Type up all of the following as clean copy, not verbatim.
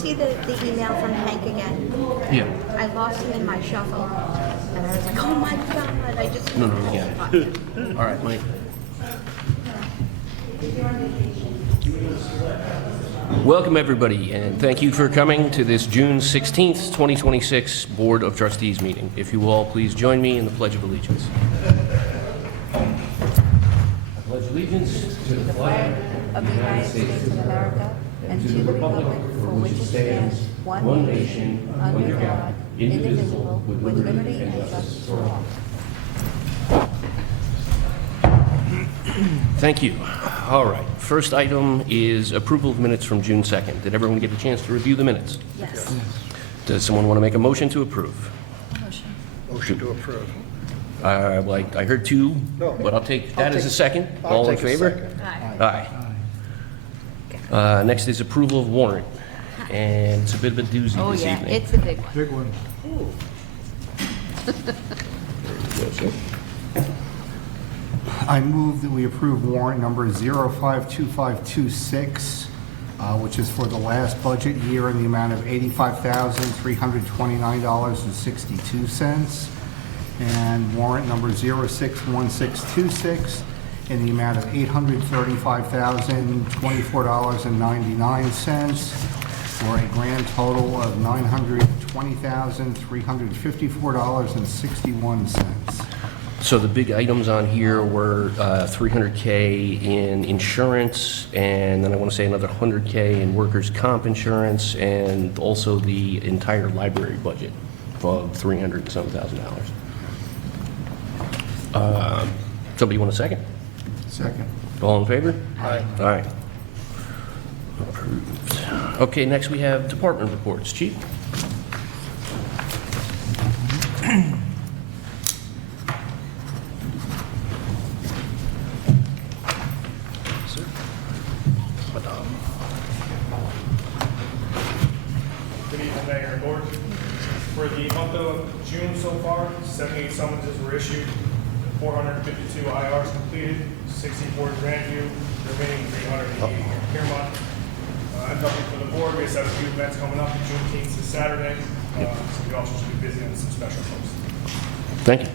see the email from Hank again? Yeah. I lost him in my shuffle. And I was like, oh my God, I just... No, yeah. All right, Mike. Welcome, everybody, and thank you for coming to this June 16th, 2026 Board of Trustees meeting. If you will all please join me in the Pledge of Allegiance. I pledge allegiance to the flag of the United States of America and to the republic for which it stands, one nation, under God, indivisible, with liberty and justice for all. Thank you. All right. First item is approval of minutes from June 2nd. Did everyone get a chance to review the minutes? Yes. Does someone want to make a motion to approve? Motion to approve. Well, I heard two, No. but I'll take that as a second. I'll All in take a favor? second. Aye. Next is approval of warrant, and it's a bit of a doozy Oh, this yeah, evening. it's a big one. Big one. I move that we approve warrant number 052526, which is for the last budget year in the amount of $85,329.62, and warrant number 061626 in the amount of $835,024.99, for a grand total of $920,354.61. So the big items on here were $300K in insurance, and then I want to say another $100K in workers' comp insurance, and also the entire library budget of $300,000. Somebody want a second? Second. All in favor? Aye. All right. Approved. Okay, next we have department reports. Chief? Good evening, Mayor and Board. For the month of June so far, 78 summonses were issued, 452 IRs completed, 64 in Grandview, remaining 380 in Piermont. Nothing for the board, we just have a few events coming up. Juneteenth is Saturday, so we also should be busy on some special posts. Thank you.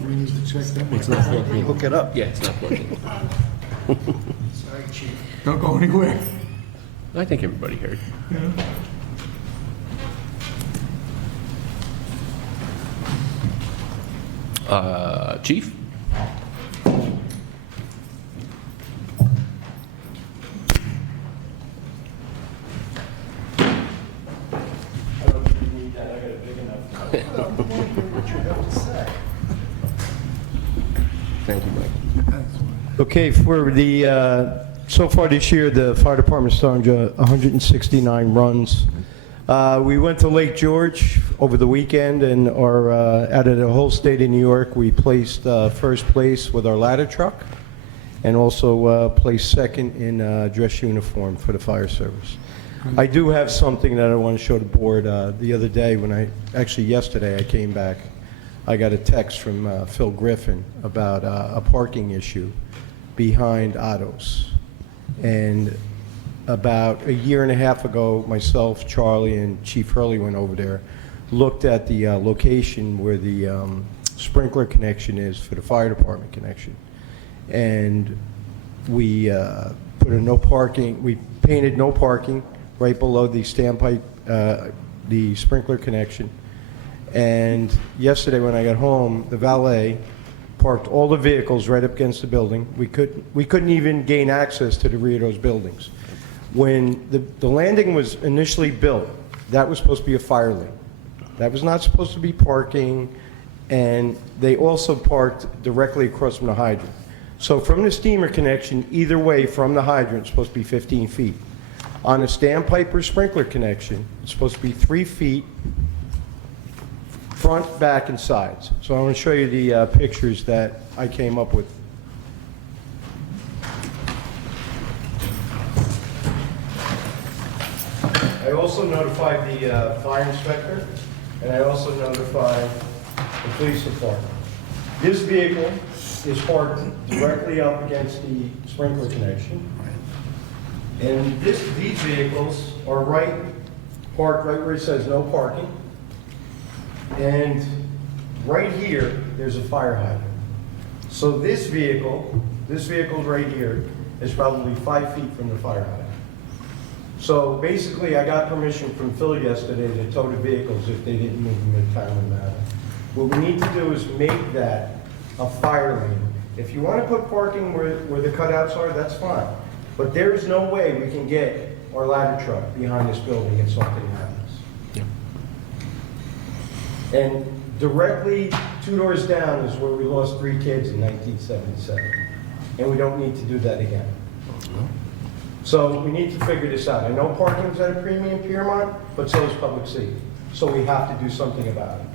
We need to check that. It's not working. Hook it up. Yeah, it's not working. Sorry, Chief. Don't go anywhere. I think everybody heard. Chief? Thank you, Mike. Okay, for the, so far this year, the fire department's starting to 169 runs. We went to Lake George over the weekend, and our, out of the whole state of New York, we placed first place with our ladder truck, and also placed second in dress uniform for the fire service. I do have something that I want to show the board. The other day, actually yesterday, I came back, I got a text from Phil Griffin about a parking issue behind Otto's. And about a year and a half ago, myself, Charlie, and Chief Hurley went over there, looked at the location where the sprinkler connection is for the fire department connection. And we put a no parking, we painted no parking right below the standpipe, the sprinkler connection. And yesterday when I got home, the valet parked all the vehicles right up against the building. We couldn't even gain access to the rear of those buildings. When the landing was initially built, that was supposed to be a fire lane. That was not supposed to be parking, and they also parked directly across from the hydrant. So from the steamer connection, either way from the hydrant, it's supposed to be 15 feet. On a standpipe or sprinkler connection, it's supposed to be 3 feet front, back, and sides. So I want to show you the pictures that I came up with. I also notified the fire inspector, and I also notified the police department. This vehicle is parked directly up against the sprinkler connection. And these vehicles are right parked right where it says no parking. And right here, there's a fire hydrant. So this vehicle right here is probably 5 feet from the fire hydrant. So basically, I got permission from Phil yesterday to tow the vehicles if they didn't move them in time and manner. What we need to do is make that a fire lane. If you want to put parking where the cutouts are, that's fine. But there's no way we can get our ladder truck behind this building if something happens. Yeah. And directly 2 doors down is where we lost 3 kids in 1977. And we don't need to do that again. So we need to figure this out. I know parking's at a premium Piermont, but so is public safety. So we have to do something about it.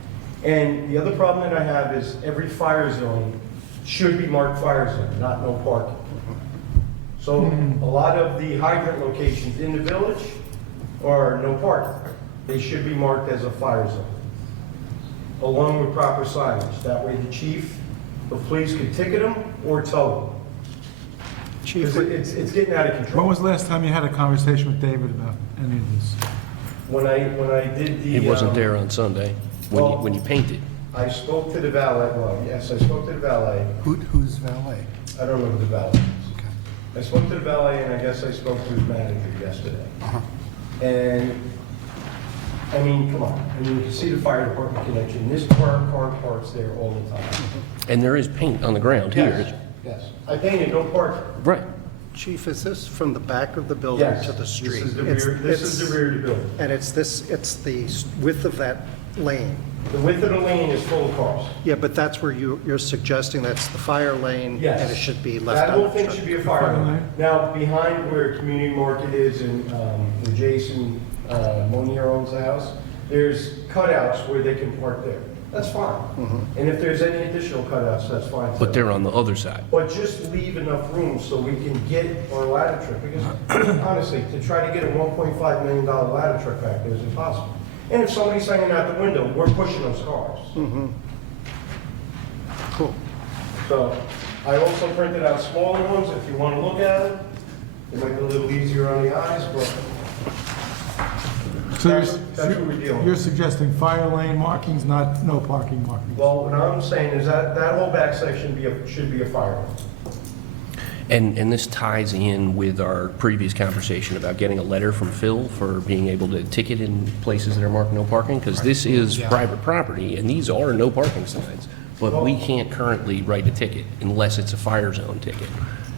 And the other problem that I have is every fire zone should be marked fire zone, not no parking. So a lot of the hydrant locations in the village are no parking. They should be marked as a fire zone, along with proper signage. That way the chief, the police could ticket them or tow them. Chief, It's getting out of When control. was the last time you had a conversation with David about any of this? When I did the... He wasn't there on Sunday well- when you painted. I spoke to the valet, well, yes, I spoke to the valet. Who's valet? I don't know who the valet is. Okay. I spoke to the valet, and I guess I spoke to his manager yesterday. And, I mean, come on, I mean, you can see the fire department connection. This car parks there all the time. And there is paint on the ground here. Yes, yes. I painted no parking. Right. Chief, is this from the back of the building Yes. to the street? This is the rear, this is the rear of the building. And it's the width of that lane? The width of the lane is full of cars. Yeah, but that's where you're suggesting that's the fire lane? Yes. And it should be left That whole thing unobstructed? should be a fire lane. Now, behind where Community Market is and where Jason Monier owns the house, there's cutouts where they can park there. That's fine. And if there's any additional cutouts, that's fine too. But they're on the other side. But just leave enough room so we can get our ladder truck, because honestly, to try to get a $1.5 million ladder truck back there is impossible. And if somebody's hanging out the window, we're pushing those cars. Cool. So I also printed out smaller ones if you want to look at it. It might be a little easier on the eyes, but So that's what we're dealing you're with. suggesting fire lane markings, not no parking markings? Well, what I'm saying is that whole back section should be a fire lane. And this ties in with our previous conversation about getting a letter from Phil for being able to ticket in places that are marked no parking, because this is private property, and these are no parking signs. But we can't currently write a ticket unless it's a fire zone ticket.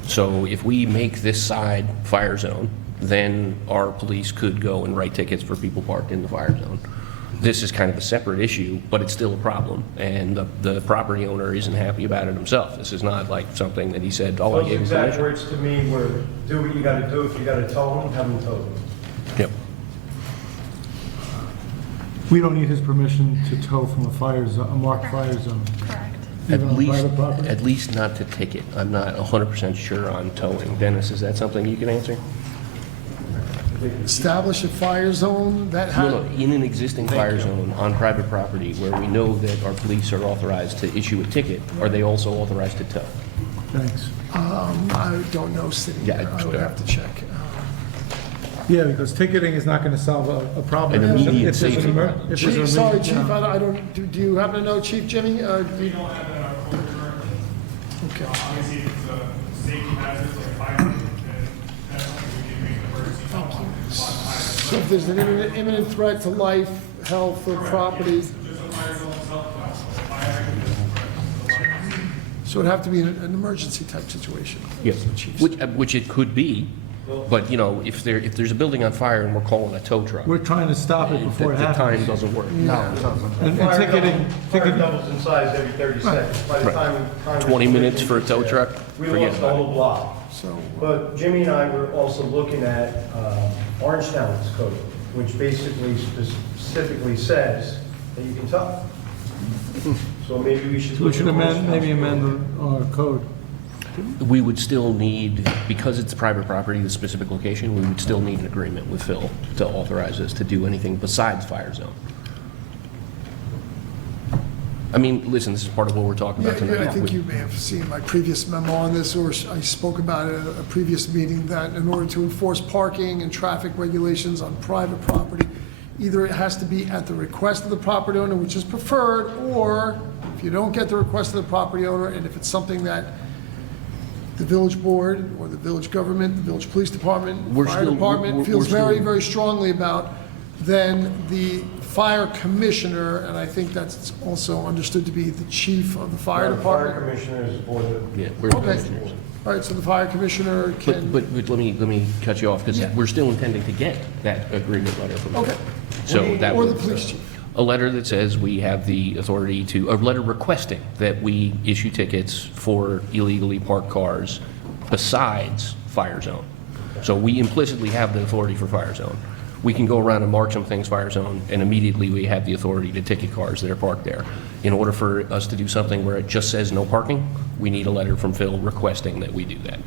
So if we make this side fire zone, then our police could go and write tickets for people parked in the fire zone. This is kind of a separate issue, but it's still a problem, and the property owner isn't happy about it himself. This is not like something that he said, oh, I Those gave him exact permission. words to me were, do what you gotta do. If you gotta tow them, have them towed. Yep. We don't need his permission to tow from a fire zone, a marked fire zone. Even on private property? At least not to ticket. I'm not 100% sure on towing. Dennis, is that something you can answer? Establish a fire zone that No, had, no, in an existing fire zone on private property where we know that our police are authorized to issue a ticket, are they also authorized to tow? Thanks. I don't know sitting Yeah, here, I would have to check. Yeah, because ticketing is not going to solve a problem. An immediate If there's an safety emer- problem. if there's Chief, an sorry, immediate- Chief, yeah. I don't, do you happen to know, Chief Jimmy? We don't have that in our code currently. Okay. Obviously, it's a safety hazard like fire, and that's something we can make the emergency call on. So if there's an imminent threat to life, health, or property, Just a fire zone itself, fire hydrant is a threat to the life. so it'd have to be an emergency type situation. Yes. Chief. Which it could be, but, you know, if there's a building on fire and we're calling a tow truck, We're trying to stop it the before it time happens. doesn't work. And Fire ticketing, doubles in size every 30 seconds. By the Right. time Congress 20 minutes for a tow gets truck? We Forget lost the about it. whole block. So, But Jimmy and I were also looking at Orangetown's code, which basically specifically says that you can tow. So maybe we should. we look should at amend, maybe Orangetown's amend the code. We would still need, because it's private property, the specific location, we would still need an agreement with Phil to authorize us to do anything besides fire zone. I mean, listen, this is part of what we're talking yeah, about tonight. I think you may have seen my previous memo on this, or I spoke about it at a previous meeting, that in order to enforce parking and traffic regulations on private property, either it has to be at the request of the property owner, which is preferred, or if you don't get the request of the property owner, and if it's something that the village board or the village government, the village police department, We're fire still- department we're feels still- very, very strongly about, then the fire commissioner, and I think that's also understood to be the chief of the fire department. commissioners or the... Yeah, we're Okay, all right, so the fire commissioner can. But let me cut you off, because Yeah. we're still intending to get that agreement letter from them. Okay. So that Or the would- police chief. A letter that says we have the authority to, a letter requesting that we issue tickets for illegally parked cars besides fire zone. So we implicitly have the authority for fire zone. We can go around and mark some things fire zone, and immediately we have the authority to ticket cars that are parked there. In order for us to do something where it just says no parking, we need a letter from Phil requesting that we do that.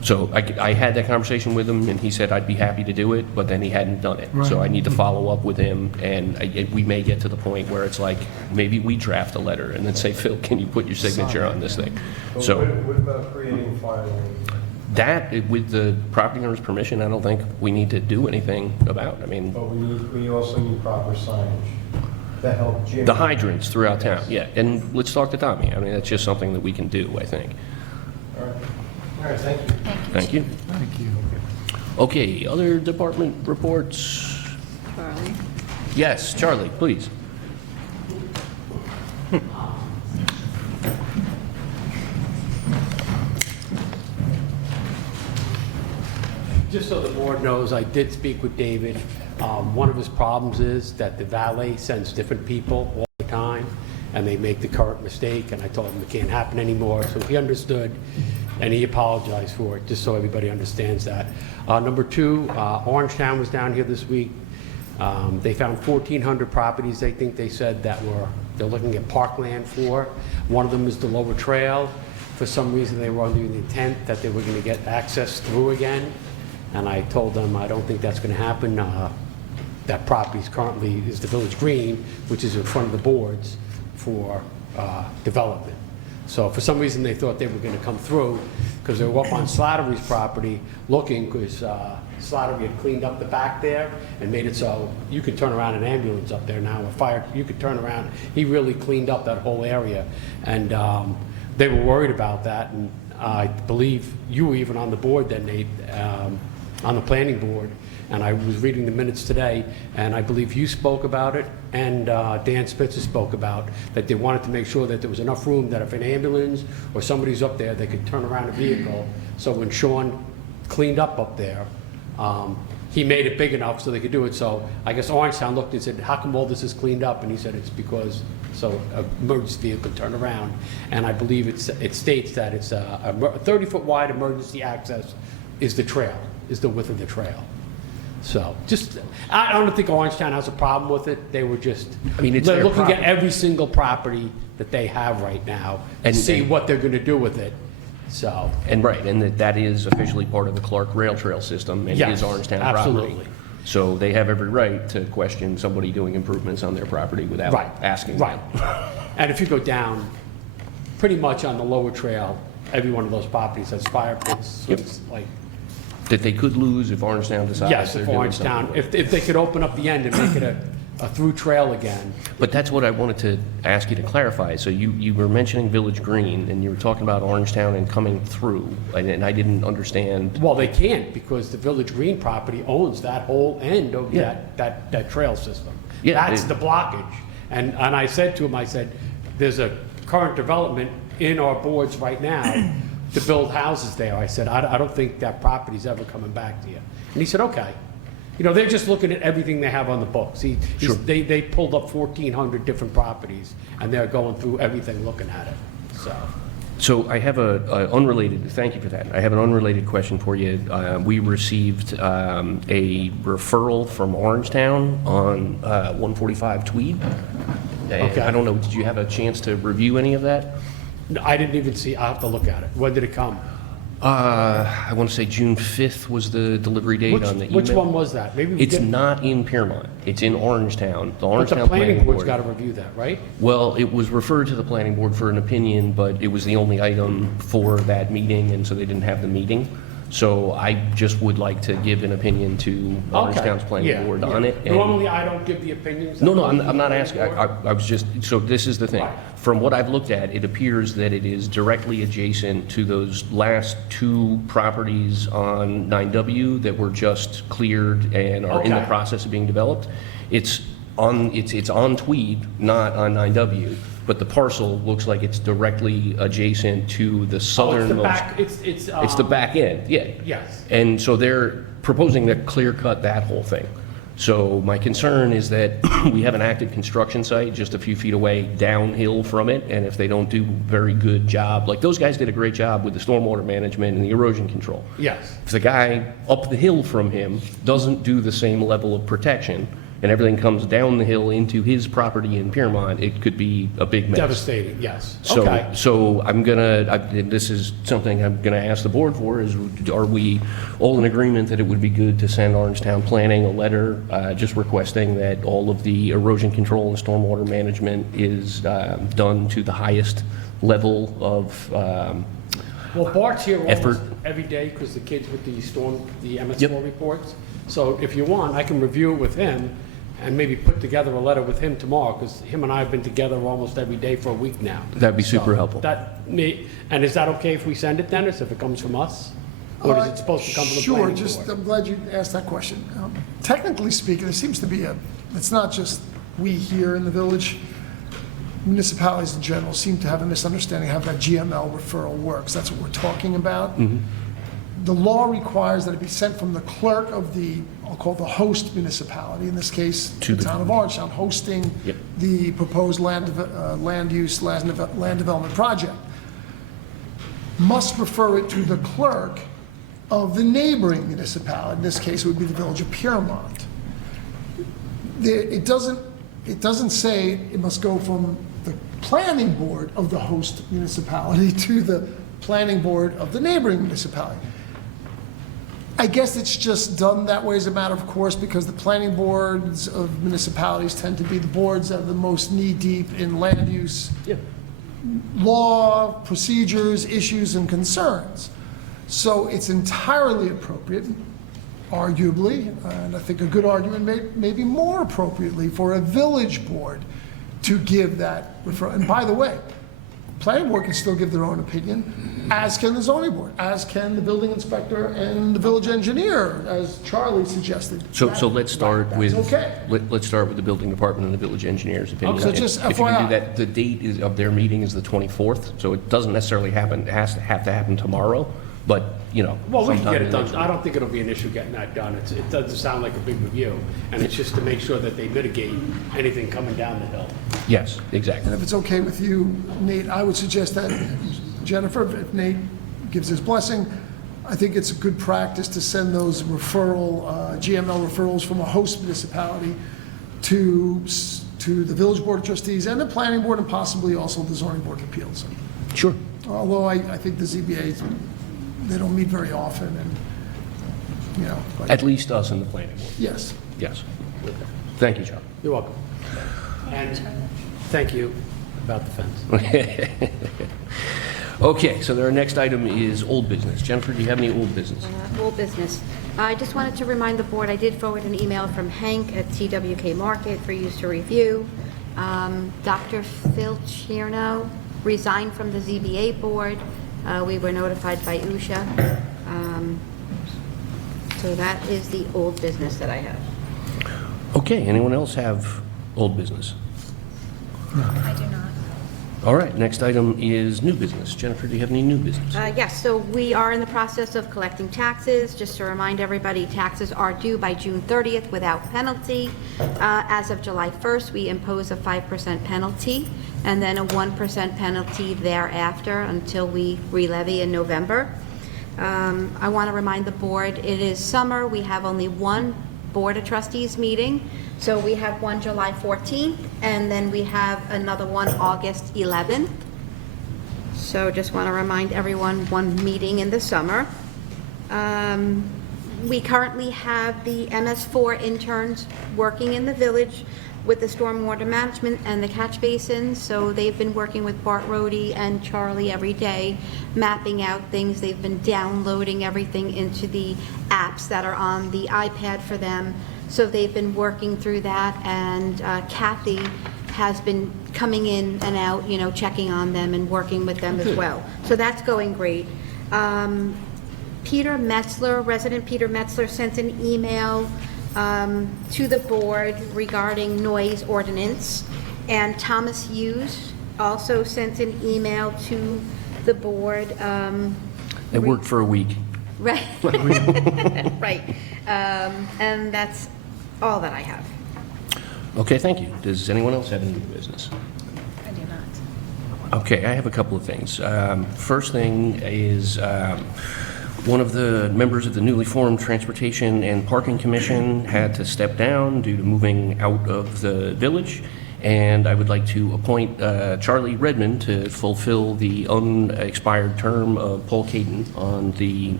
So I had that conversation with him, and he said I'd be happy to do it, but then he hadn't done it. So I need to follow up with him, and we may get to the point where it's like, maybe we draft a letter and then say, Phil, can you put your signature on this thing? So What about creating fire lanes? that, with the property owner's permission, I don't think we need to do anything about. I mean, But we also need proper signage to help Jim. the hydrants throughout town, yeah. And let's talk to Tommy. I mean, that's just something that we can do, I think. All right, thank you. Thank you. Thank you. Okay, other department reports? Charlie? Yes, Charlie, please. Just so the board knows, I did speak with David. One of his problems is that the valet sends different people all the time, and they make the current mistake, and I told him it can't happen anymore, so he understood, and he apologized for it, just so everybody understands that. Number two, Orangetown was down here this week. They found 1,400 properties, they think they said, they're looking at parkland for. One of them is the Lower Trail. For some reason, they were under the intent that they were going to get access through again. And I told them, I don't think that's going to happen. That property currently is the Village Green, which is in front of the boards for development. So for some reason, they thought they were going to come through, because they were up on Slattery's property looking, because Slattery had cleaned up the back there and made it so you could turn around an ambulance up there now, a fire, you could turn around. He really cleaned up that whole area. And they were worried about that, and I believe you were even on the board then, Nate, on the planning board, and I was reading the minutes today, and I believe you spoke about it, and Dan Spitzer spoke about that they wanted to make sure that there was enough room that if an ambulance or somebody's up there, they could turn around a vehicle. So when Sean cleaned up there, he made it big enough so they could do it. So I guess Orangetown looked and said, how come all this is cleaned up? And he said, it's because so an emergency vehicle can turn around. And I believe it states that it's a 30-foot wide emergency access is the trail, is the width of the trail. So just, I don't think Orangetown has a problem with it. They were just, I mean, it's they're their looking at property. every single property that they have right now and And- see and- what they're going to do with it. So, And right, and that is officially part of the Clark Rail Trail system and Yes, is Orangetown property. absolutely. So they have every right to question somebody doing improvements on their property without right, asking. right. And if you go down, pretty much on the Lower Trail, every one of those properties has fire pits. So Yep. it's like, That they could lose if Orangetown decides yes, they're if doing Orangetown, something. if they could open up the end and make it a through trail again. But that's what I wanted to ask you to clarify. So you were mentioning Village Green, and you were talking about Orangetown and coming through, and I didn't understand. Well, they can't, because the Village Green property owns that whole end of Yeah. that trail system. Yeah, That's it- the blockage. And I said to him, I said, there's a current development in our boards right now to build houses there. I said, I don't think that property's ever coming back to you. And he said, okay. You know, they're just looking at everything they have on the books. Sure. They pulled up 1,400 different properties, and they're going through everything, looking at it, so. So I have a unrelated, thank you for that. I have an unrelated question for you. We received a referral from Orangetown on 145 Tweed. Okay. I don't know, did you have a chance to review any of that? No, I didn't even see, I'll have to look at it. When did it come? I want to say June 5th was the delivery date on the email. Which one was that? Maybe we It's did. not in Piermont. It's in Orangetown. The But the Orangetown planning board's Board. got to review that, right? Well, it was referred to the planning board for an opinion, but it was the only item for that meeting, and so they didn't have the meeting. So I just would like to give an opinion to Orange Okay. Town's planning Yeah, board yeah. on it. and- Normally, I don't give the opinions. No, I'm not asking, I was just, so this is the thing. Right. From what I've looked at, it appears that it is directly adjacent to those last two properties on 9W that were just cleared and are in the Okay. process of being developed. It's on Tweed, not on 9W, but the parcel looks like it's directly adjacent to the Oh, it's the southernmost. back, it's. It's the back end, yeah. Yes. And so they're proposing to clear cut that whole thing. So my concern is that we have an active construction site just a few feet away downhill from it, and if they don't do very good job, like those guys did a great job with the stormwater management and the erosion control. Yes. If the guy up the hill from him doesn't do the same level of protection, and everything comes down the hill into his property in Piermont, it could be a big mess. Devastating, yes. So, Okay. so this is something I'm gonna ask the board for, is are we all in agreement that it would be good to send Orangetown Planning a letter, just requesting that all of the erosion control and stormwater management is, done to the highest level of, Well, Bart's here Effort. almost every day because the kids with the MS4 Yep. reports. So if you want, I can review it with him and maybe put together a letter with him tomorrow, because him and I have been together almost every day for a week now. That'd be super So helpful. And is that okay if we send it, Dennis, if it comes from us? Or is it supposed to come from the Sure, planning just, board? I'm glad you asked that question. Technically speaking, there seems to be it's not just we here in the village, municipalities in general seem to have a misunderstanding how that GML referral works. That's what we're talking about. The law requires that it be sent from the clerk of the, I'll call the host municipality, in this case, To the the- town of Orangetown, hosting Yep. the proposed land development project. Must refer it to the clerk of the neighboring municipality. In this case, it would be the village of Piermont. It doesn't say it must go from the planning board of the host municipality to the planning board of the neighboring municipality. I guess it's just done that way as a matter of course, because the planning boards of municipalities tend to be the boards that are the most knee-deep in land use law, procedures, issues, and concerns. So it's entirely appropriate, arguably, and I think a good argument may be more appropriately for a village board to give that referral. And by the way, planning board can still give their own opinion, as can the zoning board, as can the building inspector and the village engineer, as Charlie suggested. so let's start with, That's okay. let's start with the building department and the village engineer's opinion. So just If you can FYI. do that, the date of their meeting is the 24th, so it doesn't necessarily happen, it has to happen tomorrow, but, you know. Well, we can sometime get in it the done. next I don't think it'll be an issue getting that done. It doesn't sound like a big review, and it's just to make sure that they mitigate anything coming down the hill. Yes, exactly. And if it's okay with you, Nate, I would suggest that, Jennifer, if Nate gives his blessing, I think it's a good practice to send those GML referrals from a host municipality to the village board of trustees and the planning board, and possibly also the zoning board of appeals. Sure. Although I think the ZBA, they don't meet very often, and, you know, but At least us and the planning board, yes. yes. Thank you, John. You're welcome. And thank you about the fence. Okay, so our next item is old business. Jennifer, do you have any old business? Old business. I just wanted to remind the board, I did forward an email from Hank at TWK Market for you to review. Dr. Phil Chierno resigned from the ZBA board. We were notified by USHA. So that is the old business that I have. Okay, anyone else have old business? I do not. All right, next item is new business. Jennifer, do you have any new business? Yes, so we are in the process of collecting taxes. Just to remind everybody, taxes are due by June 30th without penalty. As of July 1st, we impose a 5% penalty and then a 1% penalty thereafter until we re-levy in November. I want to remind the board, it is summer. We have only one Board of Trustees meeting. So we have one July 14th, and then we have another one August 11th. So just want to remind everyone, one meeting in the summer. We currently have the MS4 interns working in the village with the stormwater management and the catch basins. So they've been working with Bart Rohde and Charlie every day, mapping out things. They've been downloading everything into the apps that are on the iPad for them. So they've been working through that, and Kathy has been coming in and out, you know, checking on them and working with them as well. So that's going great. Peter Metzler, resident Peter Metzler, sent an email to the board regarding noise ordinance, and Thomas Hughes also sent an email to the board. It worked for a week. Right. Right. And that's all that I have. Okay, thank you. Does anyone else have any new business? I do not. Okay, I have a couple of things. First thing is, one of the members of the newly formed Transportation and Parking Commission had to step down due to moving out of the village, and I would like to appoint Charlie Redmond to fulfill the unexpired term of Paul Caton on the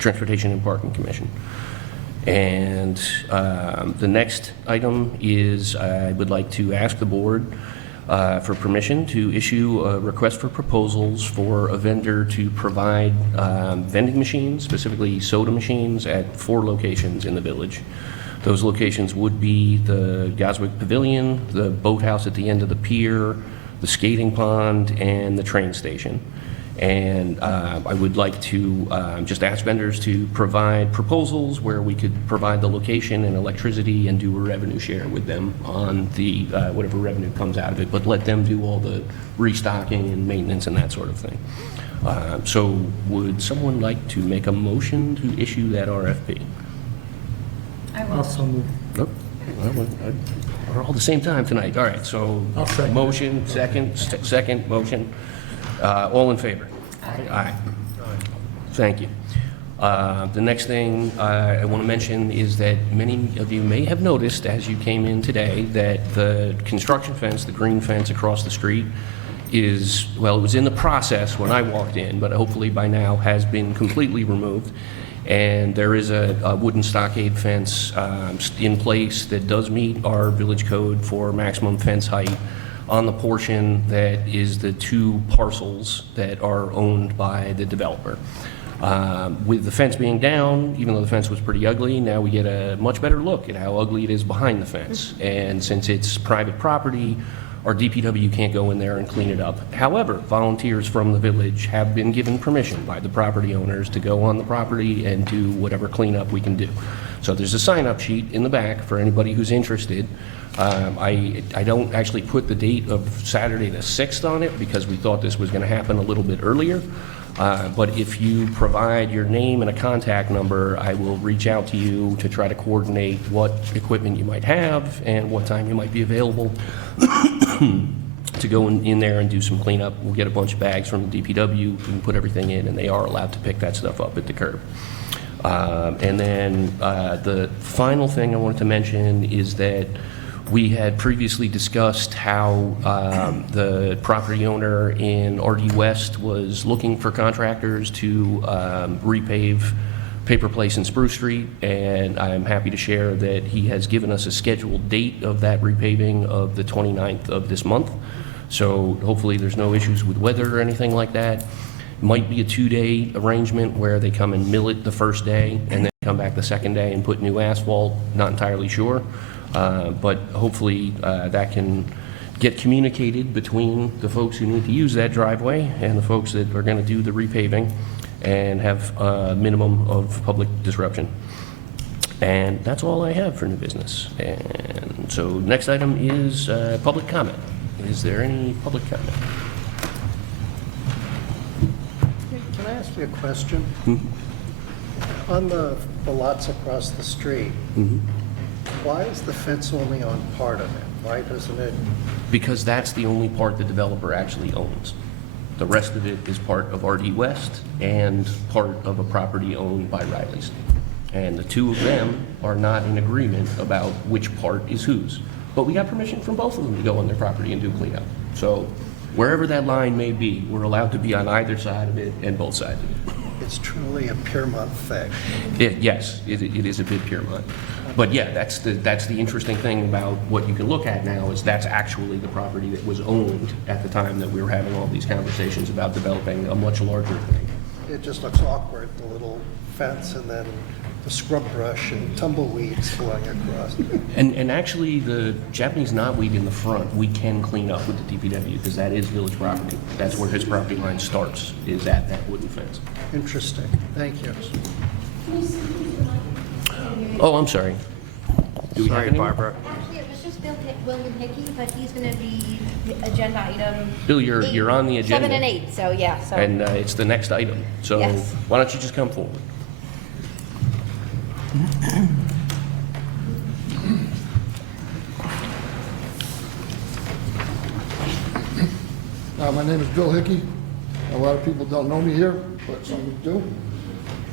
Transportation and Parking Commission. And the next item is I would like to ask the board for permission to issue a request for proposals for a vendor to provide vending machines, specifically soda machines, at 4 locations in the village. Those locations would be the Goswick Pavilion, the boathouse at the end of the pier, the skating pond, and the train station. And I would like to just ask vendors to provide proposals where we could provide the location and electricity and do a revenue share with them on the whatever revenue comes out of it, but let them do all the restocking and maintenance and that sort of thing. So would someone like to make a motion to issue that RFP? Also move. Nope. Well, we're all at the same time tonight. All right, so I'll second. motion, second motion. All in favor? Aye. Thank you. The next thing I want to mention is that many of you may have noticed as you came in today that the construction fence, the green fence across the street, is, well, it was in the process when I walked in, but hopefully by now has been completely removed. And there is a wooden stockade fence in place that does meet our village code for maximum fence height on the portion that is the 2 parcels that are owned by the developer. With the fence being down, even though the fence was pretty ugly, now we get a much better look at how ugly it is behind the fence. And since it's private property, our DPW can't go in there and clean it up. However, volunteers from the village have been given permission by the property owners to go on the property and do whatever cleanup we can do. So there's a sign-up sheet in the back for anybody who's interested. I don't actually put the date of Saturday the 6th on it because we thought this was going to happen a little bit earlier. But if you provide your name and a contact number, I will reach out to you to try to coordinate what equipment you might have and what time you might be available to go in there and do some cleanup. We'll get a bunch of bags from the DPW, we can put everything in, and they are allowed to pick that stuff up at the curb. And then the final thing I wanted to mention is that we had previously discussed how the property owner in RD West was looking for contractors to repave Paper Place and Spruce Street, and I'm happy to share that he has given us a scheduled date of that repaving of the 29th of this month. So hopefully there's no issues with weather or anything like that. Might be a 2-day arrangement where they come and mill it the first day and then come back the second day and put new asphalt. Not entirely sure. But hopefully that can get communicated between the folks who need to use that driveway and the folks that are going to do the repaving and have a minimum of public disruption. And that's all I have for new business. And so next item is public comment. Is there any public comment? Can I ask you a question? On the lots across the street, why is the fence only on part of it? Why doesn't it? Because that's the only part the developer actually owns. The rest of it is part of RD West and part of a property owned by Riley's. And the two of them are not in agreement about which part is whose. But we got permission from both of them to go on their property and do cleanup. So wherever that line may be, we're allowed to be on either side of it and both sides of it. it's truly a Piermont thing. Yes, it is a bit Piermont. But yeah, that's the interesting thing about what you can look at now is that's actually the property that was owned at the time that we were having all these conversations about developing a much larger thing. It just looks awkward, the little fence and then the scrub brush and tumbleweeds blowing across. And actually, the Japanese knotweed in the front, we can clean up with the DPW because that is village property. That's where his property line starts, is at that wooden fence. Interesting, thank you. Oh, I'm sorry. Do we have Sorry, anyone? Barbara. Actually, it was just William Hickey, but he's going to be agenda item. Bill, you're on the agenda. 7 and 8, so yeah, so. And it's the next item. So Yes. why don't you just come forward? My name is Bill Hickey. A lot of people don't know me here, but some do.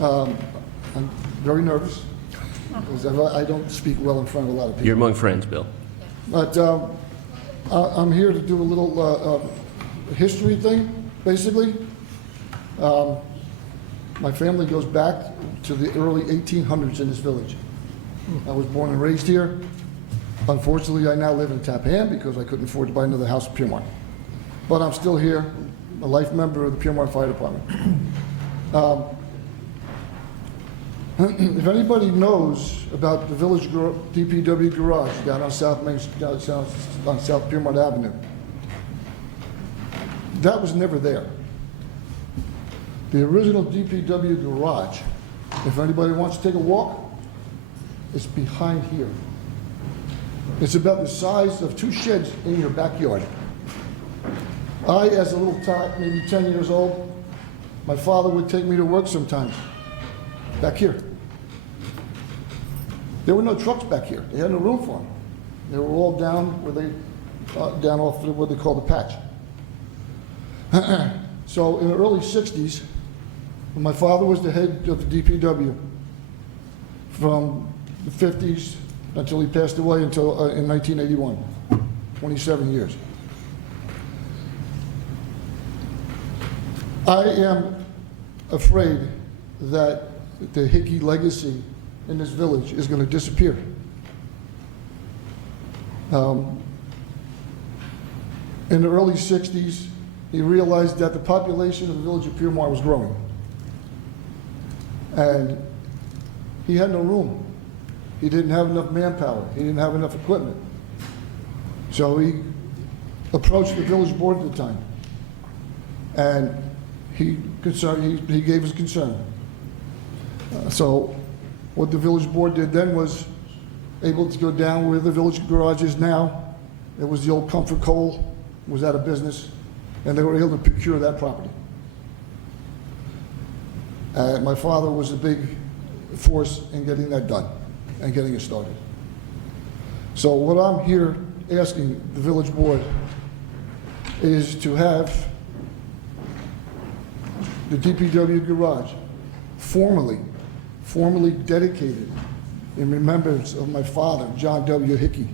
I'm very nervous because I don't speak well in front of a lot of people. You're among friends, Bill. But I'm here to do a little history thing, basically. My family goes back to the early 1800s in this village. I was born and raised here. Unfortunately, I now live in Tappan because I couldn't afford to buy another house in Piermont. But I'm still here, a life member of the Piermont Fire Department. If anybody knows about the village DPW garage down on on South Piermont Avenue, that was never there. The original DPW garage, if anybody wants to take a walk, it's behind here. It's about the size of 2 sheds in your backyard. I, as a little tot, maybe 10 years old, my father would take me to work sometimes, back here. There were no trucks back here. They had no room for them. They were all down where they, down off what they call the patch. So in the early 60s, when my father was the head of the DPW, from the 50s until he passed away until in 1981, 27 years. I am afraid that the Hickey legacy in this village is going to disappear. In the early 60s, he realized that the population of the village of Piermont was growing. And he had no room. He didn't have enough manpower. He didn't have enough equipment. So he approached the village board at the time. And he gave his concern. So what the village board did then was able to go down where the village garage is now. It was the old Comfort Coal, was out of business, and they were able to procure that property. My father was a big force in getting that done and getting it started. So what I'm here asking the village board is to have the DPW garage formally dedicated in remembrance of my father, John W. Hickey.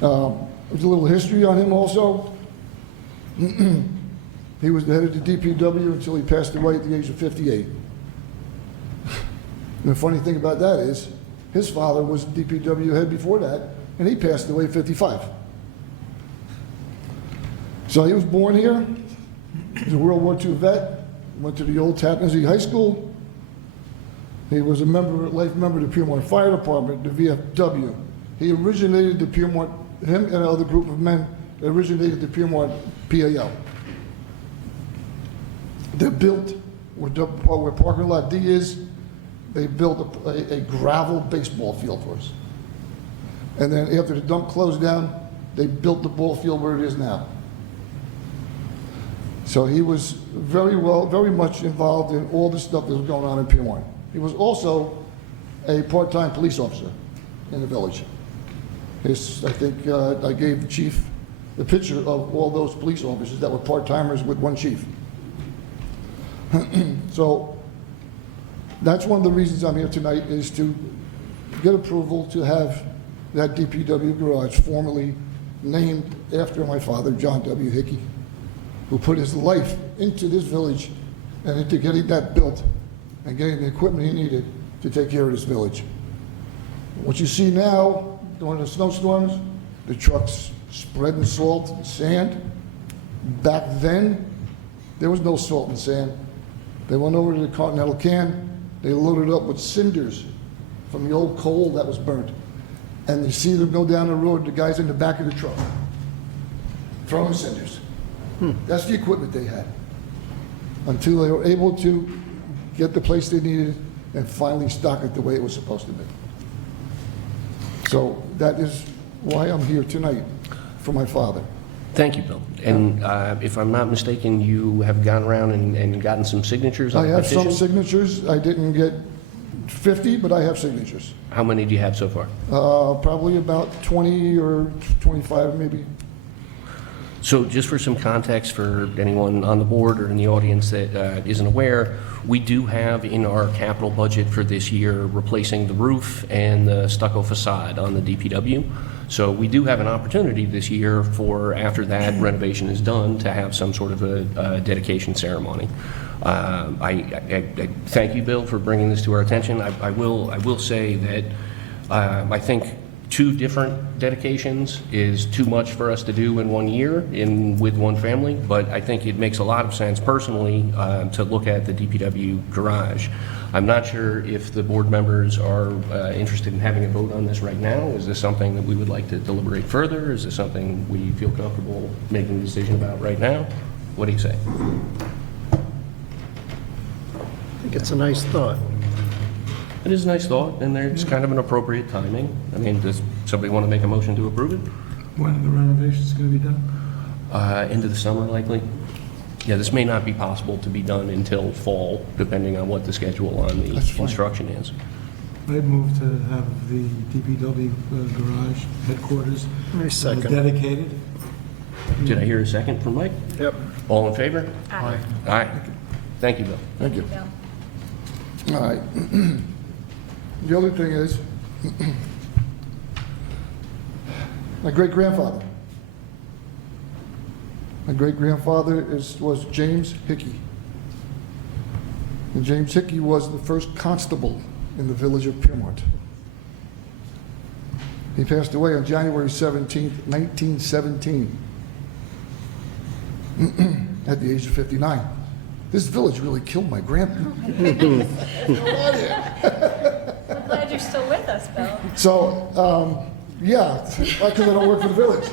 There's a little history on him also. He was the head of the DPW until he passed away at the age of 58. And the funny thing about that is, his father was DPW head before that, and he passed away at 55. So he was born here. He's a World War II vet. Went to the old Tappan High School. He was a life member of the Piermont Fire Department, the VFW. He originated the Piermont, him and another group of men originated the Piermont PAL. They built, where parking lot D is, they built a gravel baseball field for us. And then after the dump closed down, they built the ball field where it is now. So he was very much involved in all the stuff that was going on in Piermont. He was also a part-time police officer in the village. I think I gave the chief the picture of all those police officers that were part-timers with one chief. So that's one of the reasons I'm here tonight, is to get approval to have that DPW garage formally named after my father, John W. Hickey, who put his life into this village and into getting that built and getting the equipment he needed to take care of this village. What you see now, during the snowstorms, the trucks spreading salt and sand. Back then, there was no salt and sand. They went over to the Continental can, they loaded up with cinders from the old coal that was burnt. And you see them go down the road, the guys in the back of the truck, throwing cinders. That's the equipment they had, until they were able to get the place they needed and finally stock it the way it was supposed to be. So that is why I'm here tonight, for my father. Thank you, Bill. And if I'm not mistaken, you have gone around and gotten some signatures on I the have some petition? signatures. I didn't get 50, but I have signatures. How many do you have so far? Probably about 20 or 25, maybe. So just for some context for anyone on the board or in the audience that isn't aware, we do have in our capital budget for this year replacing the roof and the stucco facade on the DPW. So we do have an opportunity this year for, after that renovation is done, to have some sort of a dedication ceremony. I thank you, Bill, for bringing this to our attention. I will say that I think 2 different dedications is too much for us to do in 1 year with one family, but I think it makes a lot of sense personally to look at the DPW garage. I'm not sure if the board members are interested in having a vote on this right now. Is this something that we would like to deliberate further? Is this something we feel comfortable making a decision about right now? What do you say? I think it's a nice thought. It is a nice thought, and it's kind of an appropriate timing. I mean, does somebody want to make a motion to approve it? When are the renovations going to be done? End of the summer, likely. Yeah, this may not be possible to be done until fall, depending on what the schedule on the That's fine. construction is. I move to have the DPW garage headquarters I second. dedicated. Did I hear a second from Mike? Yep. All in favor? Aye. Aye. Thank you, Bill. Thank you. Bill. All right. The other thing is, my great-grandfather. My great-grandfather was James Hickey. And James Hickey was the first constable in the village of Piermont. He passed away on January 17th, 1917, at the age of 59. This village really killed my grandpa. We're glad you're still with us, Bill. So, yeah, because I don't work for the village.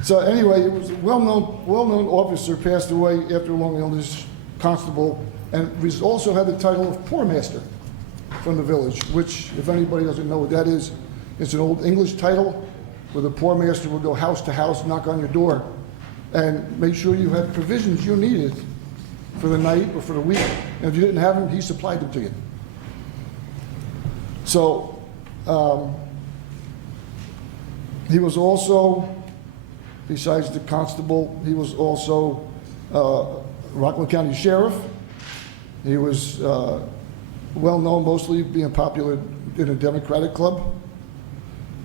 So anyway, it was a well-known officer, passed away after a long illness, constable, and was also had the title of poor master from the village, which, if anybody doesn't know what that is, it's an old English title where the poor master would go house to house, knock on your door, and make sure you had provisions you needed for the night or for the week. And if you didn't have them, he supplied them to you. So, he was also, besides the constable, he was also Rockland County Sheriff. He was well-known, mostly being popular in a Democratic club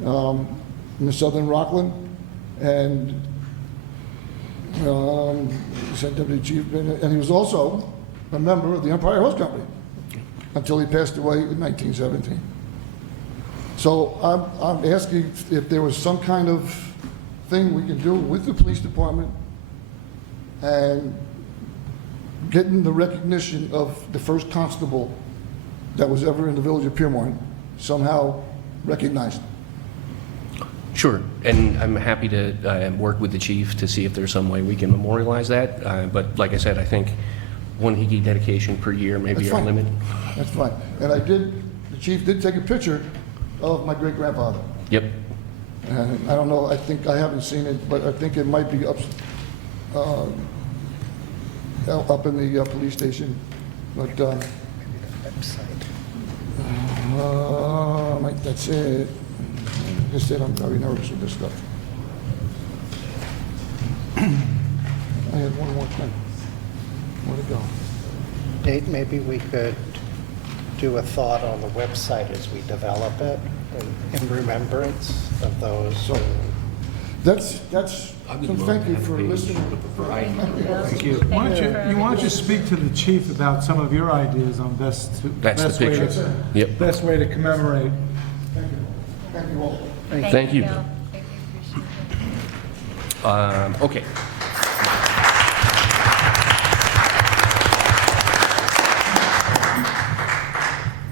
in the southern Rockland. And he said deputy chief, and he was also a member of the Empire Horse Company until he passed away in 1917. So I'm asking if there was some kind of thing we can do with the police department and getting the recognition of the first constable that was ever in the village of Piermont somehow recognized. Sure, and I'm happy to work with the chief to see if there's some way we can memorialize that. But like I said, I think one Hickey dedication per year may be That's our fine. limit. That's fine. And the chief did take a picture of my great-grandfather. Yep. And I don't know, I think, I haven't seen it, but I think it might be up in the police station. But, that's it. Like I said, I'm very nervous with this stuff. I had one more thing. Where'd it go? Nate, maybe we could do a thought on the website as we develop it in remembrance of those. So, That's, thank you for listening. Why don't you speak to the chief about some of your ideas on That's the best way picture. to, Yep. best way to commemorate? Thank you all. Thank you. Bill. Thank you, appreciate it. Okay.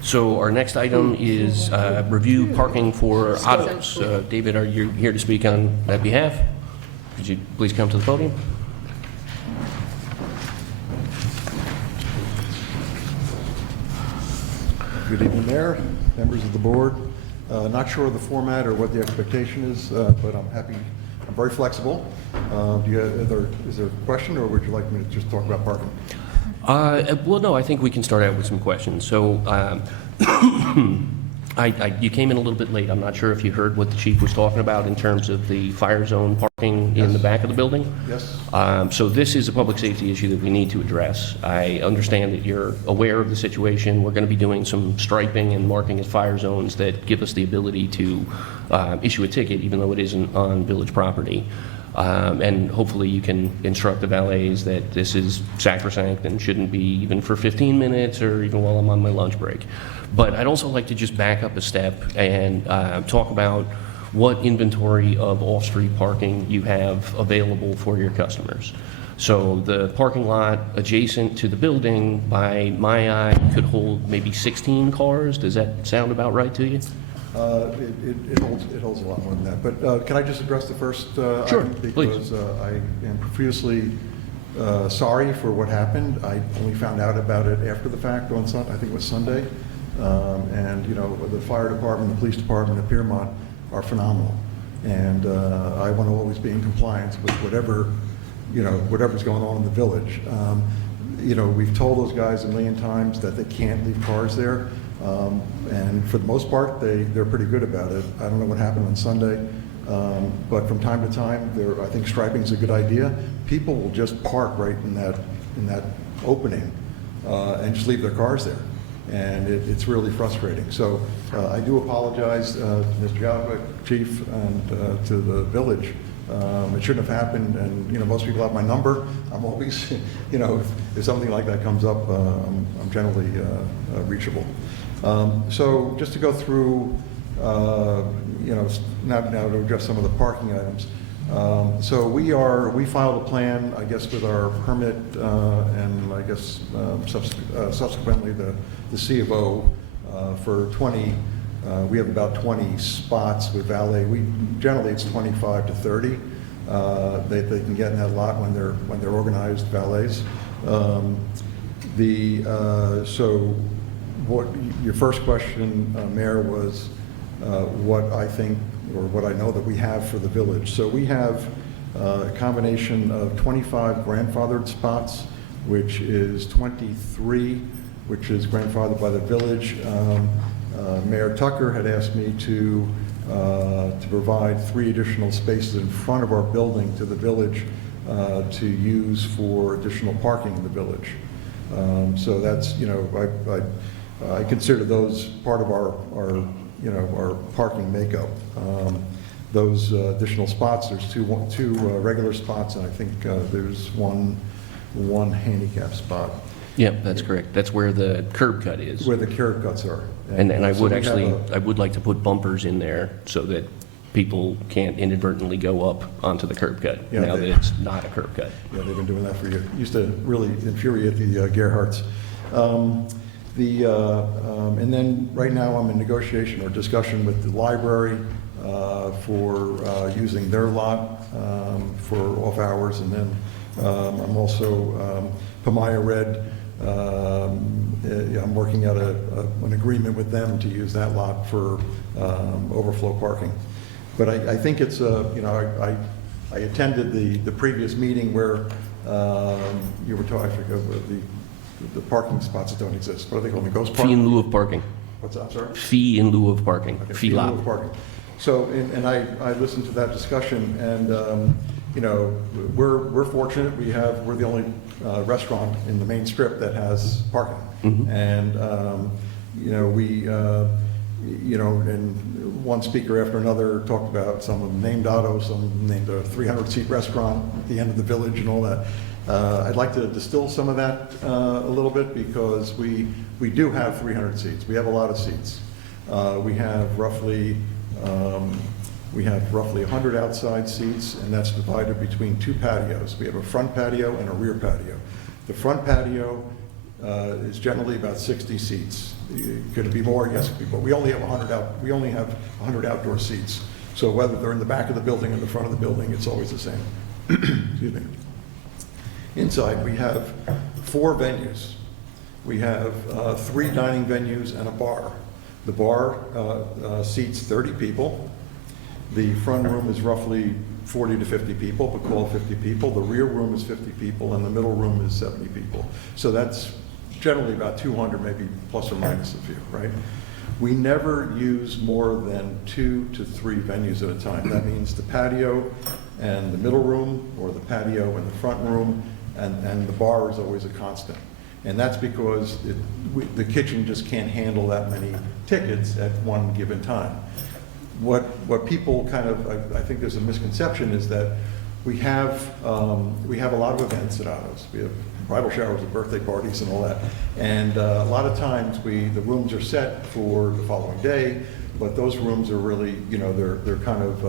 So our next item is review parking for autos. David, are you here to speak on that behalf? Could you please come to the podium? Good evening, Mayor, members of the board. Not sure of the format or what the expectation is, but I'm very flexible. Is there a question, or would you like me to just talk about parking? Well, no, I think we can start out with some questions. So, you came in a little bit late. I'm not sure if you heard what the chief was talking about in terms of the fire zone parking in the back of the building. Yes. So this is a public safety issue that we need to address. I understand that you're aware of the situation. We're going to be doing some striping and marking as fire zones that give us the ability to issue a ticket, even though it isn't on village property. And hopefully you can instruct the valets that this is sacrosanct and shouldn't be even for 15 minutes or even while I'm on my lunch break. But I'd also like to just back up a step and talk about what inventory of off-street parking you have available for your customers. So the parking lot adjacent to the building, by my eye, could hold maybe 16 cars. Does that sound about right to you? It holds a lot more than that. But can I just address the first Sure, item? please. Because I am profusely sorry for what happened. I only found out about it after the fact on I think it was Sunday. And, you know, the fire department, the police department at Piermont are phenomenal. And I want to always be in compliance with whatever's going on in the village. You know, we've told those guys a million times that they can't leave cars there. And for the most part, they're pretty good about it. I don't know what happened on Sunday, but from time to time, I think striping is a good idea. People will just park right in that opening and just leave their cars there. And it's really frustrating. So I do apologize to Mr. Gallagher, Chief, and to the village. It shouldn't have happened, and, you know, most people have my number. I'm always, you know, if something like that comes up, I'm generally reachable. So just to go through, you know, now to address some of the parking items. So we filed a plan, I guess, with our permit, and I guess subsequently the C of O for 20. We have about 20 spots with valet. Generally it's 25 to 30. They can get in that lot when they're organized valets. So what your first question, Mayor, was what I think or what I know that we have for the village. So we have a combination of 25 grandfathered spots, which is 23, which is grandfathered by the village. Mayor Tucker had asked me to provide 3 additional spaces in front of our building to the village to use for additional parking in the village. So that's, you know, I consider those part of our parking makeup. Those additional spots, there's two regular spots, and I think there's one handicap spot. Yep, that's correct. That's where the curb cut is. Where the curb cuts are. And I so would we have actually, a- I would like to put bumpers in there so that people can't inadvertently go up onto the curb cut, Yeah, now that it's not a curb cut. Yeah, they've been doing that for years. Used to really infuriate the Gerhardts. And then right now I'm in negotiation or discussion with the library for using their lot for off hours. And then I'm also, Pamaya Red, I'm working out an agreement with them to use that lot for overflow parking. But I think it's, you know, I attended the previous meeting where you were talking, I forget, the parking spots that don't exist. What are they called? The ghost park? Fee in lieu of parking. What's that, I'm sorry? Fee in lieu of parking. Okay, Fee in lieu lot. of parking. So, and I listened to that discussion, and, you know, we're fortunate. We're the only restaurant in the main strip that has parking. Mhm. And, you know, you know, and one speaker after another talked about, some of them named Otto, some named a 300-seat restaurant at the end of the village and all that. I'd like to distill some of that a little bit, because we do have 300 seats. We have a lot of seats. We have roughly 100 outside seats, and that's divided between two patios. We have a front patio and a rear patio. The front patio is generally about 60 seats. Could it be more? Yes, it could be, but we only have 100 outdoor seats. So whether they're in the back of the building or the front of the building, it's always the same. Excuse me. Inside, we have 4 venues. We have 3 dining venues and a bar. The bar seats 30 people. The front room is roughly 40 to 50 people, but call 50 people. The rear room is 50 people, and the middle room is 70 people. So that's generally about 200, maybe plus or minus a few, right? We never use more than 2 to 3 venues at a time. That means the patio and the middle room, or the patio and the front room, and the bar is always a constant. And that's because the kitchen just can't handle that many tickets at one given time. What people kind of, I think there's a misconception, is that we have a lot of events at Otto's. We have bridal showers and birthday parties and all that. And a lot of times the rooms are set for the following day, but those rooms are really, you know, they're kind of,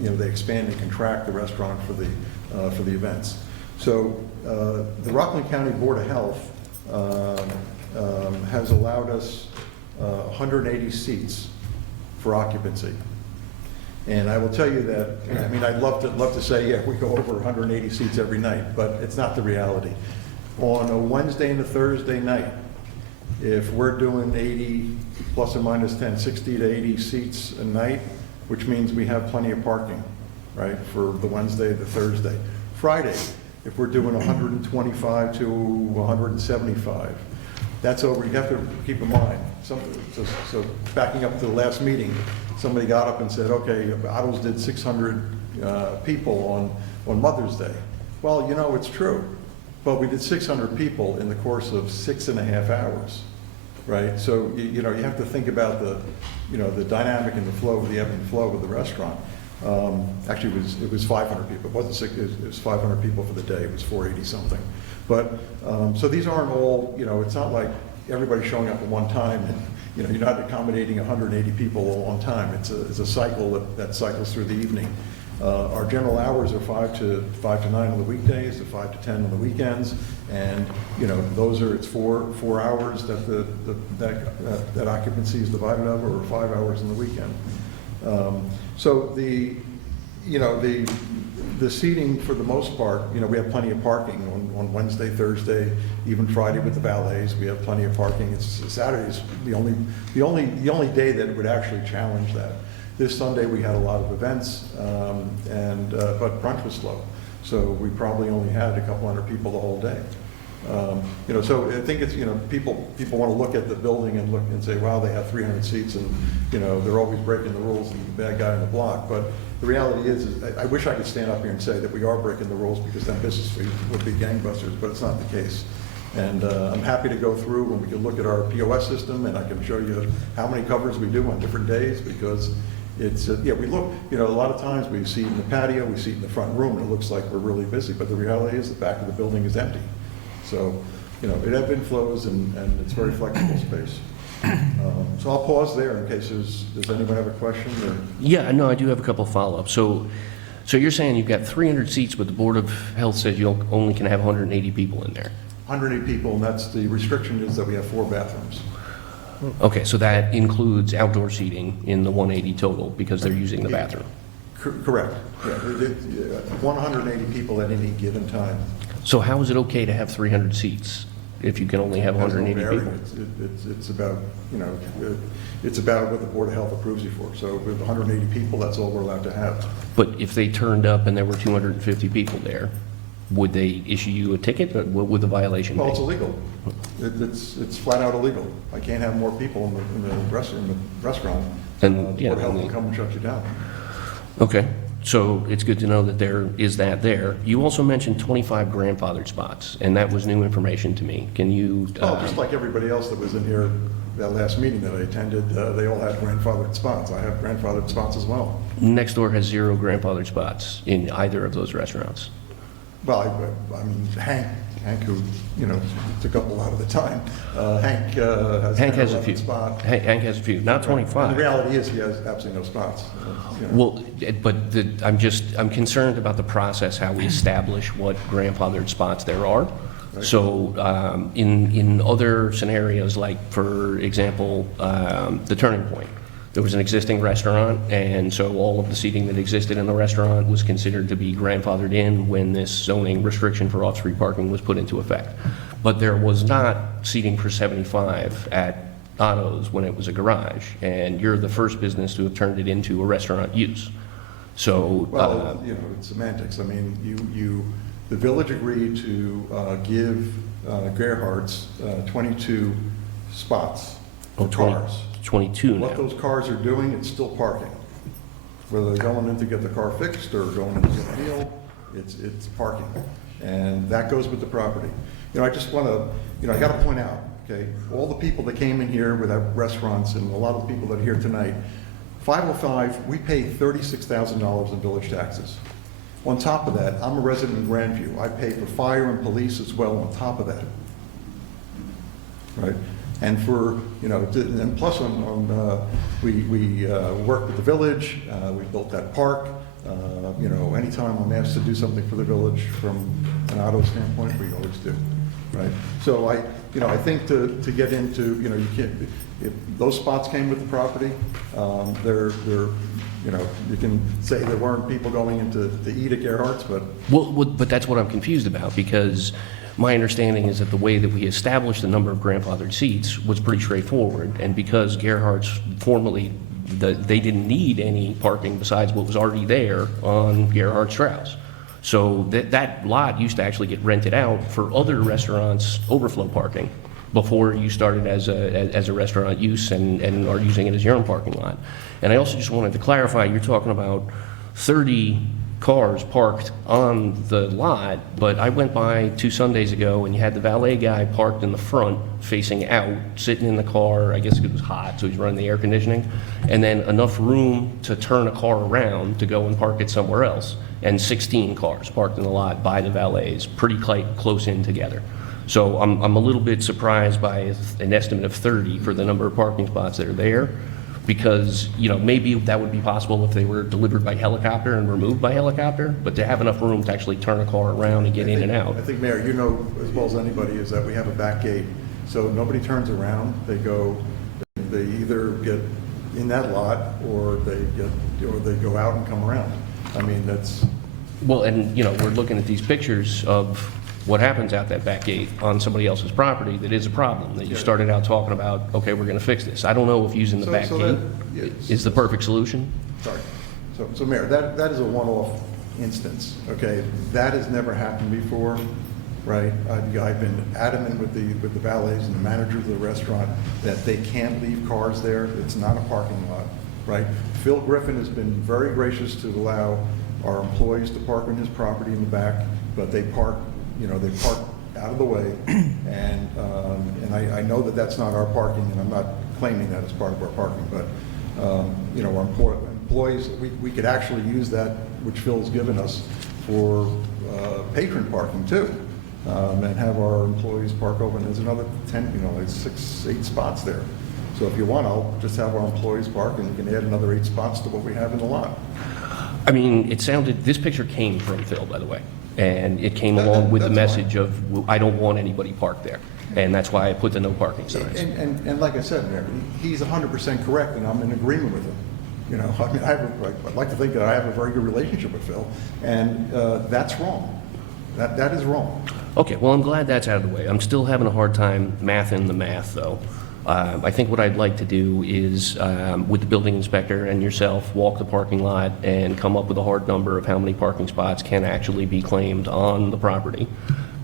you know, they expand and contract the restaurant for the events. So the Rockland County Board of Health has allowed us 180 seats for occupancy. And I will tell you that, I mean, I'd love to say, yeah, we go over 180 seats every night, but it's not the reality. On a Wednesday and a Thursday night, if we're doing 80 plus or minus 10, 60 to 80 seats a night, which means we have plenty of parking, right, for the Wednesday, the Thursday. Friday, if we're doing 125 to 175, that's over. You have to keep in mind, so backing up to the last meeting, somebody got up and said, okay, Otto's did 600 people on Mother's Day. Well, you know, it's true, but we did 600 people in the course of 6.5 hours, right? So, you know, you have to think about the dynamic and the flow, the ebb and flow of the restaurant. Actually, it was 500 people. It wasn't 600, it was 500 people for the day. It was 480 something. But, so these aren't all, you know, it's not like everybody showing up at one time, and, you know, you're not accommodating 180 people at one time. It's a cycle that cycles through the evening. Our general hours are 5 to 9 on the weekdays, to 5 to 10 on the weekends, and, you know, it's 4 hours that occupancy is divided up, or 5 hours on the weekend. So the seating, for the most part, you know, we have plenty of parking on Wednesday, Thursday, even Friday with the valets. We have plenty of parking. Saturday's the only day that it would actually challenge that. This Sunday we had a lot of events, but brunch was slow, so we probably only had a couple hundred people the whole day. You know, so I think it's, you know, people want to look at the building and look and say, wow, they have 300 seats, and, you know, they're always breaking the rules and the bad guy in the block. But the reality is I wish I could stand up here and say that we are breaking the rules, because then business would be gangbusters, but it's not the case. And I'm happy to go through, and we can look at our POS system, and I can show you how many covers we do on different days, because it's, yeah, we look, you know, a lot of times we see it in the patio, we see it in the front room, and it looks like we're really busy, but the reality is the back of the building is empty. So, you know, it ebbs and flows, and it's very flexible space. So I'll pause there in case does anyone have a question? Or? Yeah, no, I do have a couple of follow-ups. So you're saying you've got 300 seats, but the Board of Health says you only can have 180 people in there? 180 people, and that's the restriction, is that we have 4 bathrooms. Okay, so that includes outdoor seating in the 180 total, because they're using the bathroom? Correct. Yeah, 180 people at any given time. So how is it okay to have 300 seats if you can only have 180 people? It's about, you know, it's about what the Board of Health approves you for. So with 180 people, that's all we're allowed to have. But if they turned up and there were 250 people there, would they issue you a ticket? Or what would the violation be? Well, it's illegal. It's flat out illegal. I can't have more people in the restaurant. And, the yeah, Board of Health will come and shut you down. Okay, so it's good to know that there is that there. You also mentioned 25 grandfathered spots, and that was new information to me. Can you? Just like everybody else that was in here that last meeting that I attended, they all had grandfathered spots. I have grandfathered spots as well. Next door has 0 grandfathered spots in either of those restaurants. Well, I mean, Hank, who, you know, took up a lot of the time, Hank has a 10 or few. 11 spots. Hank has a few, not 25. And the reality is, he has absolutely no spots. You know. Well, but I'm concerned about the process, how we establish what grandfathered spots there are. So in other scenarios, like, for example, the Turning Point, there was an existing restaurant, and so all of the seating that existed in the restaurant was considered to be grandfathered in when this zoning restriction for off-street parking was put into effect. But there was not seating for 75 at Otto's when it was a garage, and you're the first business to have turned it into a restaurant use. So, Well, you know, it's semantics. I mean, the village agreed to give Gerhardt's 22 spots for cars. 22 now. What those cars are doing, it's still parking. Whether they're going in to get the car fixed or going in to get a deal, it's parking. And that goes with the property. You know, I just want to, you know, I got to point out, okay, all the people that came in here with our restaurants and a lot of the people that are here tonight, 505, we pay $36,000 in village taxes. On top of that, I'm a resident in Grandview. I pay for fire and police as well on top of that. Right? And for, you know, and plus we work with the village, we built that park. You know, anytime I'm asked to do something for the village from an auto standpoint, we always do, right? So I think to get into, you know, you can't, if those spots came with the property, they're, you know, you can say there weren't people going in to eat at Gerhardt's, but. Well, but that's what I'm confused about, because my understanding is that the way that we established the number of grandfathered seats was pretty straightforward, and because Gerhardt's formally, they didn't need any parking besides what was already there on Gerhard Strauss. So that lot used to actually get rented out for other restaurants' overflow parking before you started as a restaurant use and are using it as your own parking lot. And I also just wanted to clarify, you're talking about 30 cars parked on the lot, but I went by 2 Sundays ago and you had the valet guy parked in the front facing out, sitting in the car. I guess it was hot, so he's running the air conditioning, and then enough room to turn a car around to go and park it somewhere else, and 16 cars parked in the lot by the valets, pretty close in together. So I'm a little bit surprised by an estimate of 30 for the number of parking spots that are there, because, you know, maybe that would be possible if they were delivered by helicopter and removed by helicopter, but to have enough room to actually turn a car around and get in and out. I think, Mayor, you know as well as anybody, is that we have a back gate, so nobody turns around. They either get in that lot or they go out and come around. I mean, that's. Well, and, you know, we're looking at these pictures of what happens out that back gate on somebody else's property that is a problem, that you started out talking about, okay, we're going to fix this. I don't know if using the back gate is the perfect solution. Sorry. So Mayor, that is a one-off instance, okay? That has never happened before, right? I've been adamant with the valets and the managers of the restaurant that they can't leave cars there. It's not a parking lot, right? Phil Griffin has been very gracious to allow our employees to park on his property in the back, but they park out of the way, and I know that that's not our parking, and I'm not claiming that as part of our parking, but, you know, our employees, we could actually use that, which Phil's given us, for patron parking too, and have our employees park over, and there's another 10, you know, like 6, 8 spots there. So if you want, I'll just have our employees park, and you can add another 8 spots to what we have in the lot. I mean, this picture came from Phil, by the way, and it came along with the message of, I don't want anybody parked there, and that's why I put the no parking signs. And like I said, Mayor, he's 100% correct, and I'm in agreement with him. You know, I mean, I'd like to think that I have a very good relationship with Phil, and that's wrong. That is wrong. Okay, well, I'm glad that's out of the way. I'm still having a hard time mathing the math, though. I think what I'd like to do is, with the building inspector and yourself, walk the parking lot and come up with a hard number of how many parking spots can actually be claimed on the property.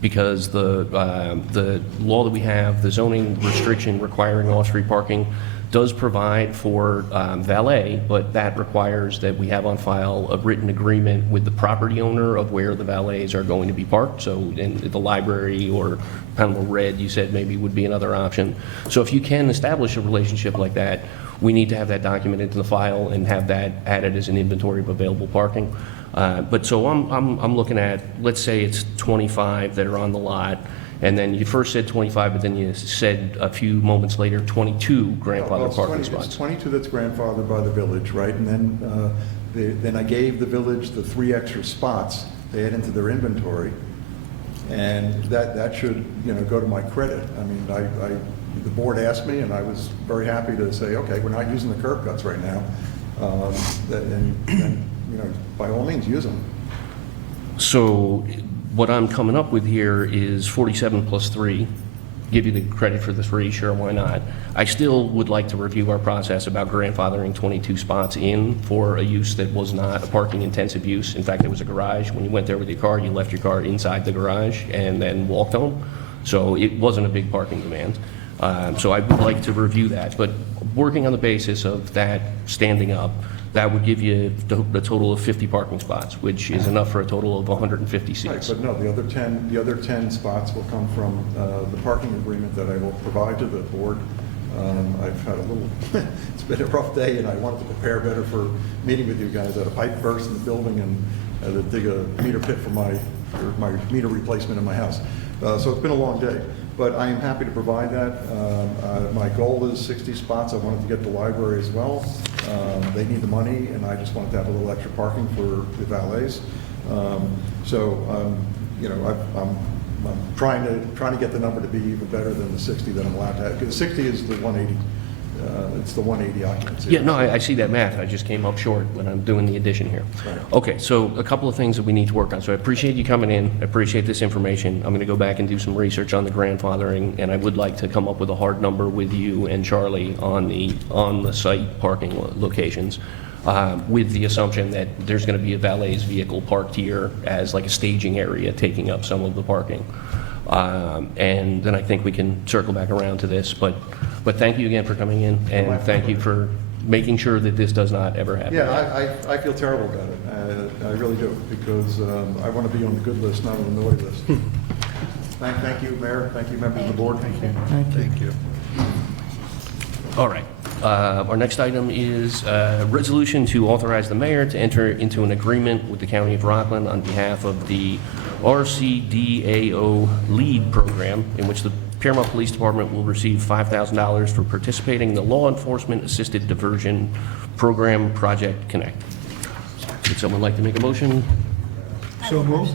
because the law that we have, the zoning restriction requiring off-street parking, does provide for valet, but that requires that we have on file a written agreement with the property owner of where the valets are going to be parked. So in the library or Panama Red, you said maybe would be another option. So if you can establish a relationship like that, we need to have that documented in the file and have that added as an inventory of available parking. But so I'm looking at, let's say it's 25 that are on the lot, and then you first said 25, but then you said a few moments later 22 grandfather parking spots. It's 22 that's grandfathered by the village, right? And then I gave the village the 3 extra spots they add into their inventory, and that should, go to my credit. I mean, the board asked me, and I was very happy to say, okay, we're not using the curb cuts right now, and by all means, use them. So what I'm coming up with here is 47 plus 3. Give you the credit for the 3, sure, why not? I still would like to review our process about grandfathering 22 spots in for a use that was not a parking intensive use. In fact, it was a garage. When you went there with your car, you left your car inside the garage and then walked home. So it wasn't a big parking demand. So I would like to review that, but working on the basis of that standing up, that would give you the total of 50 parking spots, which is enough for a total of 150 seats. Right, but no, the other 10 spots will come from the parking agreement that I will provide to the board. I've had a little, it's been a rough day, and I wanted to prepare better for meeting with you guys. I had a pipe burst in the building, and I had to dig a meter pit for my meter replacement in my house. So it's been a long day, but I am happy to provide that. My goal is 60 spots. I wanted to get the library as well. They need the money, and I just wanted to have a little extra parking for the valets. I'm trying to get the number to be even better than the 60 that I'm allowed to have. Because 60 is the 180. It's the 180 occupancy. Yeah, no, I see that math. I just came up short when I'm doing the addition here. Right. Okay, so a couple of things that we need to work on. So I appreciate you coming in. I appreciate this information. I'm going to go back and do some research on the grandfathering, and I would like to come up with a hard number with you and Charlie on the site parking locations, with the assumption that there's going to be a valet's vehicle parked here as like a staging area taking up some of the parking. And then I think we can circle back around to this, but thank you again for coming in, and thank you for making sure that this does not ever happen. Yeah, I feel terrible about it. I really do, because I want to be on the good list, not on the naughty list. Thank you, Mayor. Thank you, members of the board. Thank you. All right. Our next item is a resolution to authorize the mayor to enter into an agreement with the County of Rockland on behalf of the RCDAO LEAD program, in which the Piermont Police Department will receive $5,000 for participating in the Law Enforcement Assisted Diversion Program Project Connect. Would someone like to make a motion? So moved.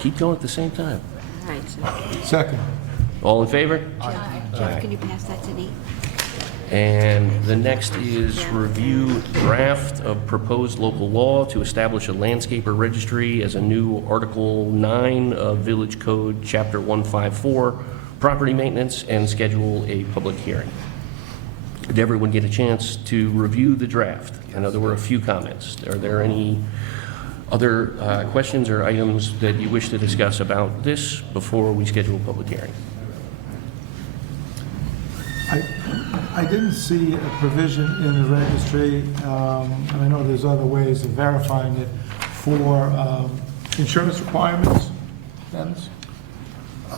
Keep going at the same time. All right, so Second. All in favor? Jeff, can you pass that to Nate? And the next is review draft of proposed local law to establish a landscaper registry as a new Article 9 of Village Code, Chapter 154, property maintenance, and schedule a public hearing. Did everyone get a chance to review the draft? I know there were a few comments. Are there any other questions or items that you wish to discuss about this before we schedule a public hearing? I didn't see a provision in the registry, and I know there's other ways of verifying it, for insurance requirements, Dennis?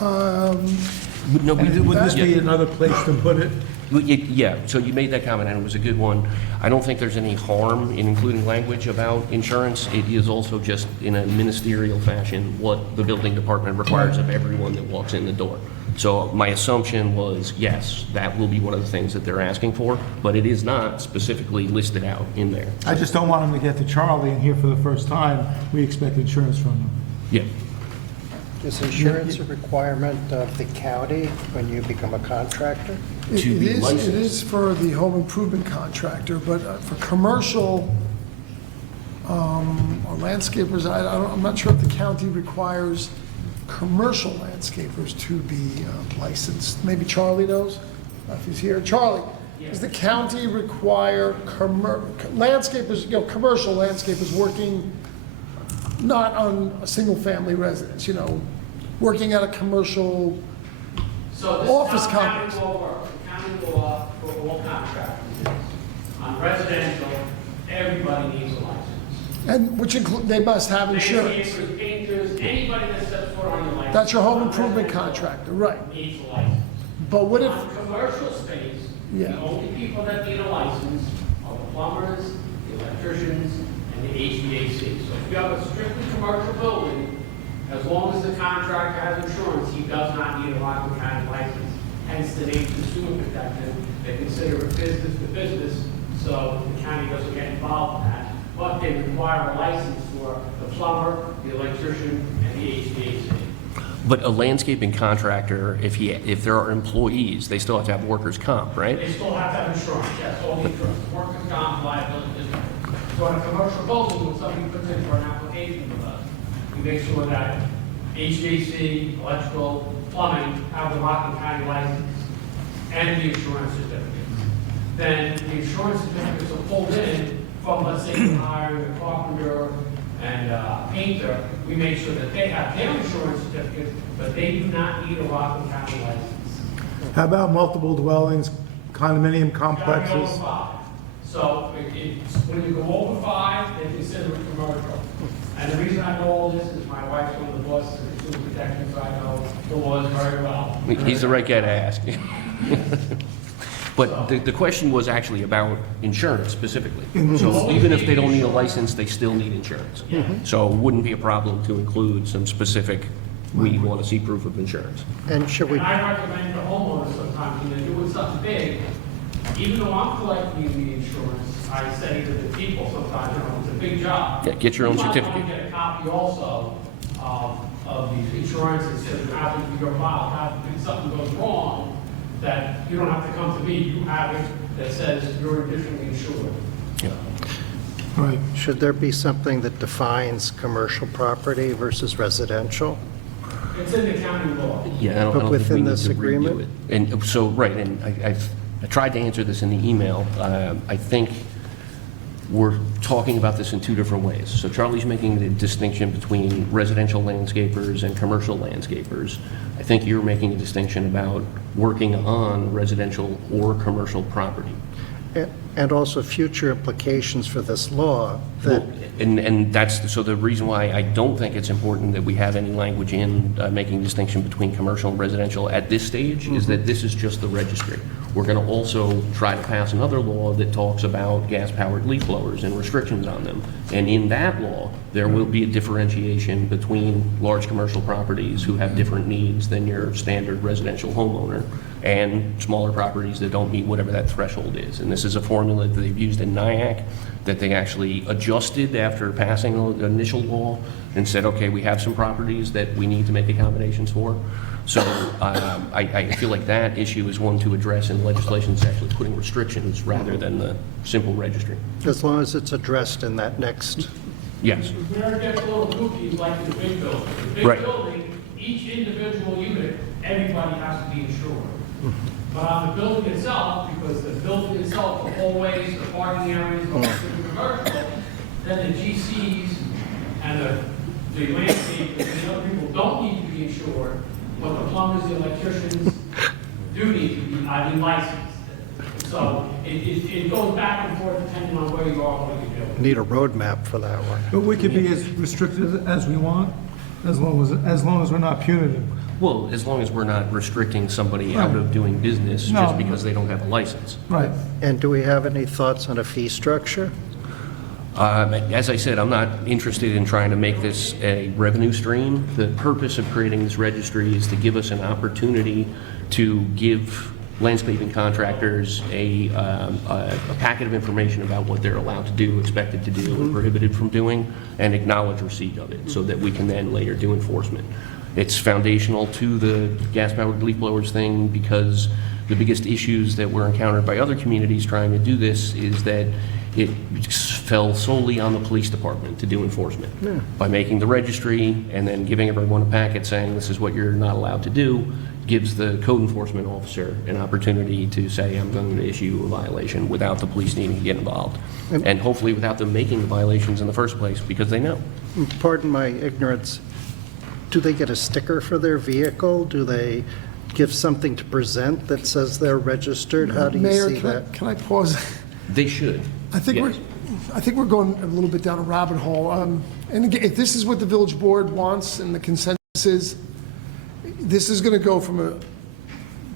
No, And would this be another place to put it? Yeah, so you made that comment, and it was a good one. I don't think there's any harm in including language about insurance. It is also just in a ministerial fashion what the building department requires of everyone that walks in the door. So my assumption was, yes, that will be one of the things that they're asking for, but it is not specifically listed out in there. I just don't want them to get to Charlie and hear for the first time, we expect insurance from them. Yeah. Is insurance a requirement of the county when you become a contractor? It To be licensed. is for the home improvement contractor, but for commercial or landscapers, I'm not sure if the county requires commercial landscapers to be licensed. Maybe Charlie knows, if he's here. Charlie, does the county require landscapers, commercial landscapers working not on a single-family residence, working at a commercial, So this Office is how county complex. law works. The county law for all contractors is, on residential, everybody needs a license. and which include, they must have insurance. Landscapers, painters, anybody that steps foot on your license. That's your home improvement contractor, right. Needs a license. But what if, On commercial space, Yeah. the only people that need a license are the plumbers, the electricians, and the HVAC. So if you have a strictly commercial building, as long as the contractor has insurance, he does not need a Rockland County license. Hence the name consumer protection. They consider it business to business, so the county doesn't get involved in that. But they require a license for the plumber, the electrician, and the HVAC. But a landscaping contractor, if there are employees, they still have to have workers' comp, right? They still have to have insurance, yes, all the insurance, workers' comp, liability, business. So on a commercial building, when somebody puts in for an application with us, we make sure that HVAC, electrical, plumbing have the Rockland County license and the insurance certificates. Then the insurance certificates are pulled in from, let's say, the hiring a carpenter and a painter. We make sure that they have their insurance certificates, but they do not need a Rockland County license. How about multiple dwellings, condominium Gotta be over complexes? 5. So it's, when you go over 5, they consider it commercial. And the reason I know all this is my wife's one of the bosses of consumer protection, so I know the laws very well. He's the right guy to ask. But the question was actually about insurance specifically. So even if they don't need a license, they still need insurance. So it wouldn't be a problem to include some specific, we want to see proof of insurance. And should we, And I recommend to homeowners sometimes, when they're doing something big, even though I'm collecting the insurance, I say to the people sometimes, you know, it's a big job. Yeah, get your own You might certificate. want to get a copy also of the insurances, so you have it in your file, have, if something goes wrong, that you don't have to come to me, you have it that says you're additionally insured. Right. should there be something that defines commercial property versus residential? It's in the county law. Yeah, I don't But think within we need this to review agreement? it. And so, right, and I tried to answer this in the email. I think we're talking about this in two different ways. So Charlie's making the distinction between residential landscapers and commercial landscapers. I think you're making a distinction about working on residential or commercial property. And also future implications for this law that, And that's, so the reason why I don't think it's important that we have any language in making distinction between commercial and residential at this stage is that this is just the registry. We're going to also try to pass another law that talks about gas-powered leaf blowers and restrictions on them. And in that law, there will be a differentiation between large commercial properties who have different needs than your standard residential homeowner and smaller properties that don't meet whatever that threshold is. And this is a formula that they've used in NIAC that they actually adjusted after passing the initial law and said, okay, we have some properties that we need to make accommodations for. So I feel like that issue is one to address in legislation that's actually putting restrictions rather than the simple registry. as long as it's addressed in that next, Yes. Where it gets a little kooky is like in the big building. The big Right. building, each individual unit, everybody has to be insured. But on the building itself, because the building itself, the hallways, the parking areas, all the commercial, then the GCs and the landscapers and the other people don't need to be insured, but the plumbers, the electricians do need to be, licensed. So it goes back and forth depending on where you are, what you're doing. need a roadmap for that one. But we could be as restricted as we want, as long as we're not punitive. Well, as long as we're not restricting somebody out of doing business No. just because they don't have a license. Right. And do we have any thoughts on a fee structure? As I said, I'm not interested in trying to make this a revenue stream. The purpose of creating this registry is to give us an opportunity to give landscaping contractors a packet of information about what they're allowed to do, expected to do, and prohibited from doing, and acknowledge receipt of it, so that we can then later do enforcement. It's foundational to the gas-powered leaf blowers thing because the biggest issues that were encountered by other communities trying to do this is that it fell solely on the police department to do enforcement. By making the registry and then giving everyone a packet saying this is what you're not allowed to do, gives the code enforcement officer an opportunity to say, I'm going to issue a violation without the police needing to get involved. And hopefully without them making the violations in the first place because they know. Pardon my ignorance, do they get a sticker for their vehicle? Do they give something to present that says they're registered? How do you Mayor, see that? can I pause? They should. I think Yes. I think we're going a little bit down a rabbit hole. And again, if this is what the village board wants and the consensus is, this is going to go from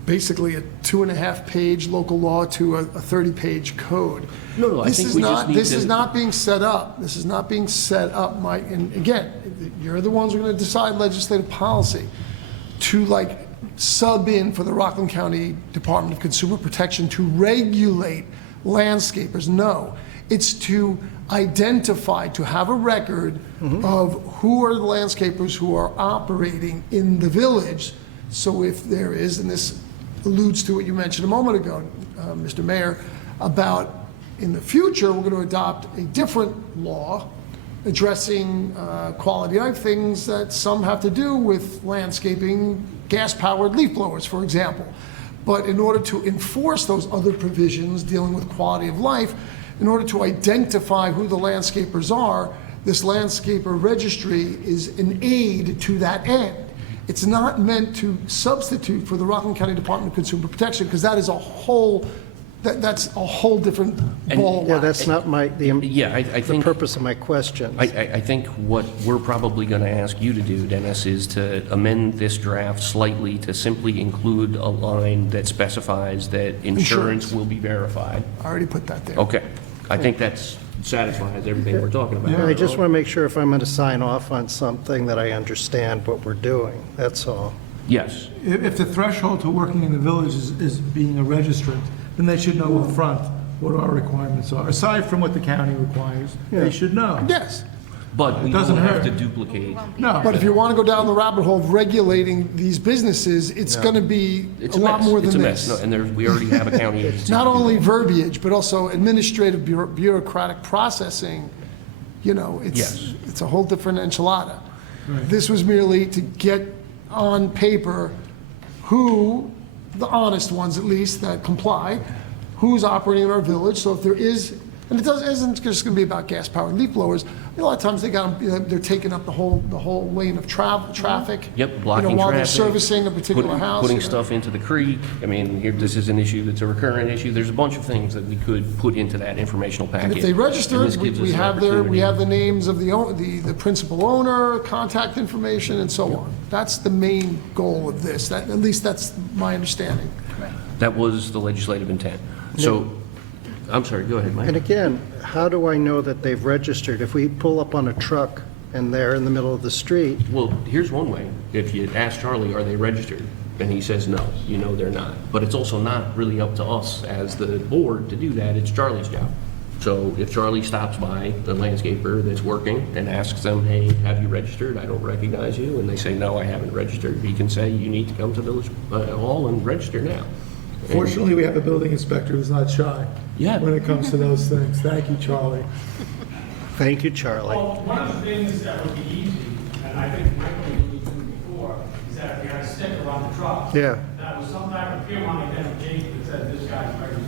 basically a 2.5-page local law to a 30-page code. No, I think we just need This to- is not being set up. This is not being set up, Mike. And again, you're the ones who are going to decide legislative policy to like sub in for the Rockland County Department of Consumer Protection to regulate landscapers. No, it's to identify, to have a record of who are the landscapers who are operating in the village. So if there is, and this alludes to what you mentioned a moment ago, Mr. Mayor, about in the future, we're going to adopt a different law addressing quality of life, things that some have to do with landscaping, gas-powered leaf blowers, for example. But in order to enforce those other provisions dealing with quality of life, in order to identify who the landscapers are, this landscaper registry is an aid to that end. It's not meant to substitute for the Rockland County Department of Consumer Protection, because that is a whole, that's a whole different ball. Yeah, that's not Yeah, I the think, purpose of my question. I think what we're probably going to ask you to do, Dennis, is to amend this draft slightly to simply include a line that specifies that insurance will be verified. I already put that there. Okay. I think that's satisfies everything we're talking about. I just want to make sure if I'm going to sign off on something that I understand what we're doing, that's all. Yes. If the threshold to working in the village is being a registrant, then they should know up front what our requirements are. Aside from what the county requires, they should know. Yes. But we doesn't don't have hurt. to duplicate. No. But if you want to go down the rabbit hole of regulating these businesses, it's going to be It's a lot mess. more It's than a mess. this. No, and we already have a county agency. Not to do only that. verbiage, but also administrative bureaucratic processing. You know, Yes. it's a whole different enchilada. This was merely to get on paper who, the honest ones at least, that comply, who's operating in our village. So if there is, and it isn't just going to be about gas-powered leaf blowers. A lot of times they got them, they're taking up the whole lane of traffic. Yep, blocking while they're traffic, servicing a particular house. Putting you know. stuff into the creek. I mean, this is an issue that's a recurrent issue. There's a bunch of things that we could put into that informational packet. And if they register, And this gives us we an have we opportunity. have the names of the principal owner, contact information, and so on. That's the main goal of this. At least that's my understanding. That was the legislative intent. So, I'm sorry, go ahead, Mike. And again, how do I know that they've registered? If we pull up on a truck and they're in the middle of the street, Well, here's one way. If you ask Charlie, are they registered? And he says no, you know they're not. But it's also not really up to us as the board to do that. It's Charlie's job. So if Charlie stops by the landscaper that's working and asks them, hey, have you registered? I don't recognize you. And they say, no, I haven't registered. He can say, you need to come to Village Hall and register now. Fortunately, we have a building inspector who's not shy Yeah. when it comes to those things. Thank you, Charlie. thank you, Charlie. Well, one of the things that would be easy, and I think Michael alluded to before, is that if we had a sticker on the truck. Yeah. That was some type of Piermont identification that said this guy's registered.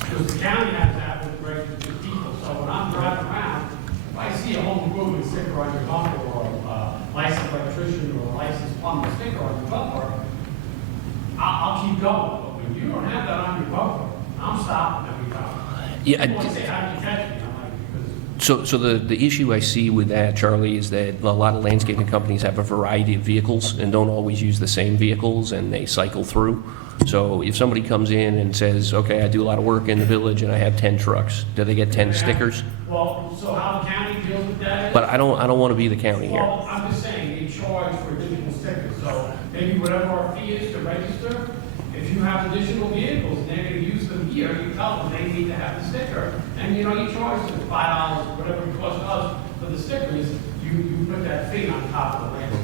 Because the county has that with registered people. So when I'm driving around, if I see a home improvement sticker on your bumper, or a licensed electrician, or a licensed plumber sticker on your bumper, I'll keep going. But when you don't have that on your bumper, I'm stopping every time. Yeah, People say, how did you catch me? I'm like, because So the issue I see with that, Charlie, is that a lot of landscaping companies have a variety of vehicles and don't always use the same vehicles, and they cycle through. So if somebody comes in and says, okay, I do a lot of work in the village and I have 10 trucks, do they get 10 stickers? well, so how the county deals with that is? But I don't want to be the county here. Well, I'm just saying, they charge for additional stickers, so maybe whatever our fee is to register, if you have additional vehicles and they're gonna use them here, you tell them they need to have the sticker. And, you know, you charge them $5, whatever it costs us for the stickers, you put that fee on top of the landscape.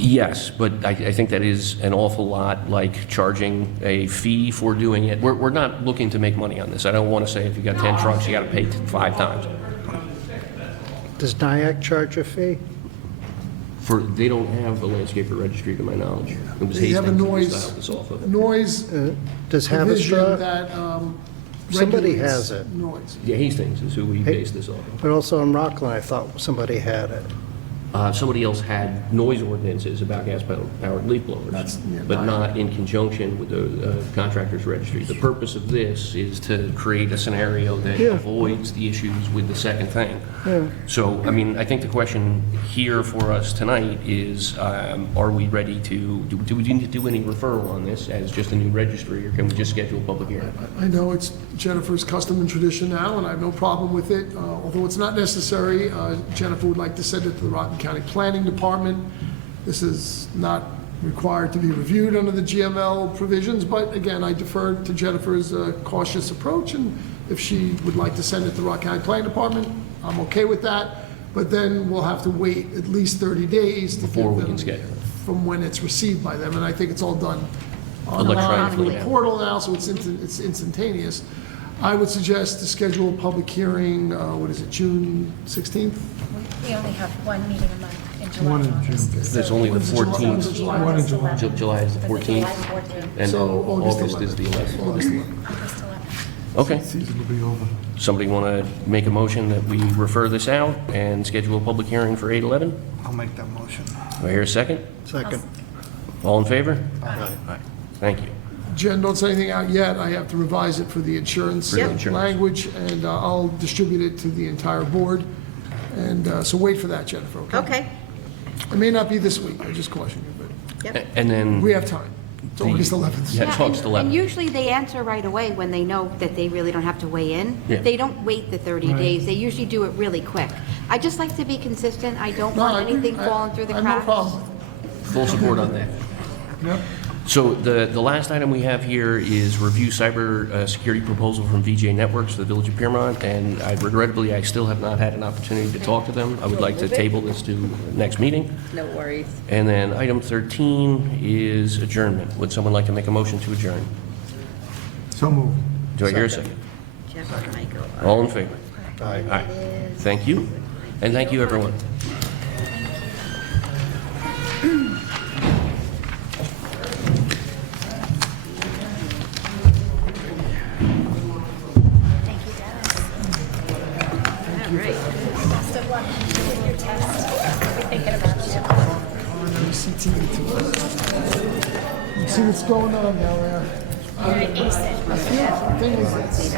Yes, but I think that is an awful lot like charging a fee for doing it. We're not looking to make money on this. I don't want to say if you got 10 trucks, you got to pay 5 times. Does NIAC charge a fee? They don't have a landscaper registry to my knowledge. It was They have a Hastings that we noise, styled this off of. noise Does provision Havistra, that Somebody regulates has it. noise. Yeah, Hastings is who we based this off of. but also in Rockland, I thought somebody had it. Somebody else had noise ordinances about gas-powered leaf blowers, but not in conjunction with the contractor's registry. The purpose of this is to create a scenario that avoids the issues with the second thing. So, I mean, I think the question here for us tonight is, are we ready to, do we need to do any referral on this as just a new registry, or can we just schedule a public hearing? I know it's Jennifer's custom and tradition now, and I have no problem with it. Although it's not necessary, Jennifer would like to send it to the Rockland County Planning Department. This is not required to be reviewed under the GML provisions, but again, I defer to Jennifer's cautious approach, and if she would like to send it to the Rockland County Planning Department, I'm okay with that. But then we'll have to wait at least 30 days to Before give we them can schedule. from when it's received by them, and I think it's all done Electronically online, now. the portal now, so it's instantaneous. I would suggest to schedule a public hearing, what is it, June 16th? We only have one meeting a month in July. One in and August. June. There's only the When's July? 14th. When's July? One in July. July is the July 14th, 14th, and then So August is the 11th. August 11th. August 11th. Okay. Season will be over. Somebody want to make a motion that we refer this out and schedule a public hearing for 8/11? I'll make that motion. Do I hear a second? Second. All in favor? Aye. Thank you. Jen, don't say anything out yet. I have to revise it for the insurance For the insurance. language, and I'll distribute it to the entire board. And so wait for that, Jennifer, okay? Okay. It may not be this week, I just caution you, but Yep. And then... we have time. It's August 11th. Yeah, it's August And 11th. usually they answer right away when they know that they really don't have to weigh in. Yeah. They don't wait the 30 days. They usually do it really quick. I just like to be consistent. I don't No, I want agree. anything falling through the I have no cracks. problem. Full support on that. Yep. So the last item we have here is review cyber security proposal from VJ Networks for the Village of Piermont, and regrettably, I still have not had an opportunity to talk to them. I would like to table this to next meeting. No worries. And then item 13 is adjournment. Would someone like to make a motion to adjourn? So moved. Do I hear a second? Jeff and Michael. All in favor? Aye. Thank you, and thank you, everyone. Thank you, Dennis. All right. Best of luck with your test. We'll be thinking about you. See what's going on down there. You're an ace it. Thing is,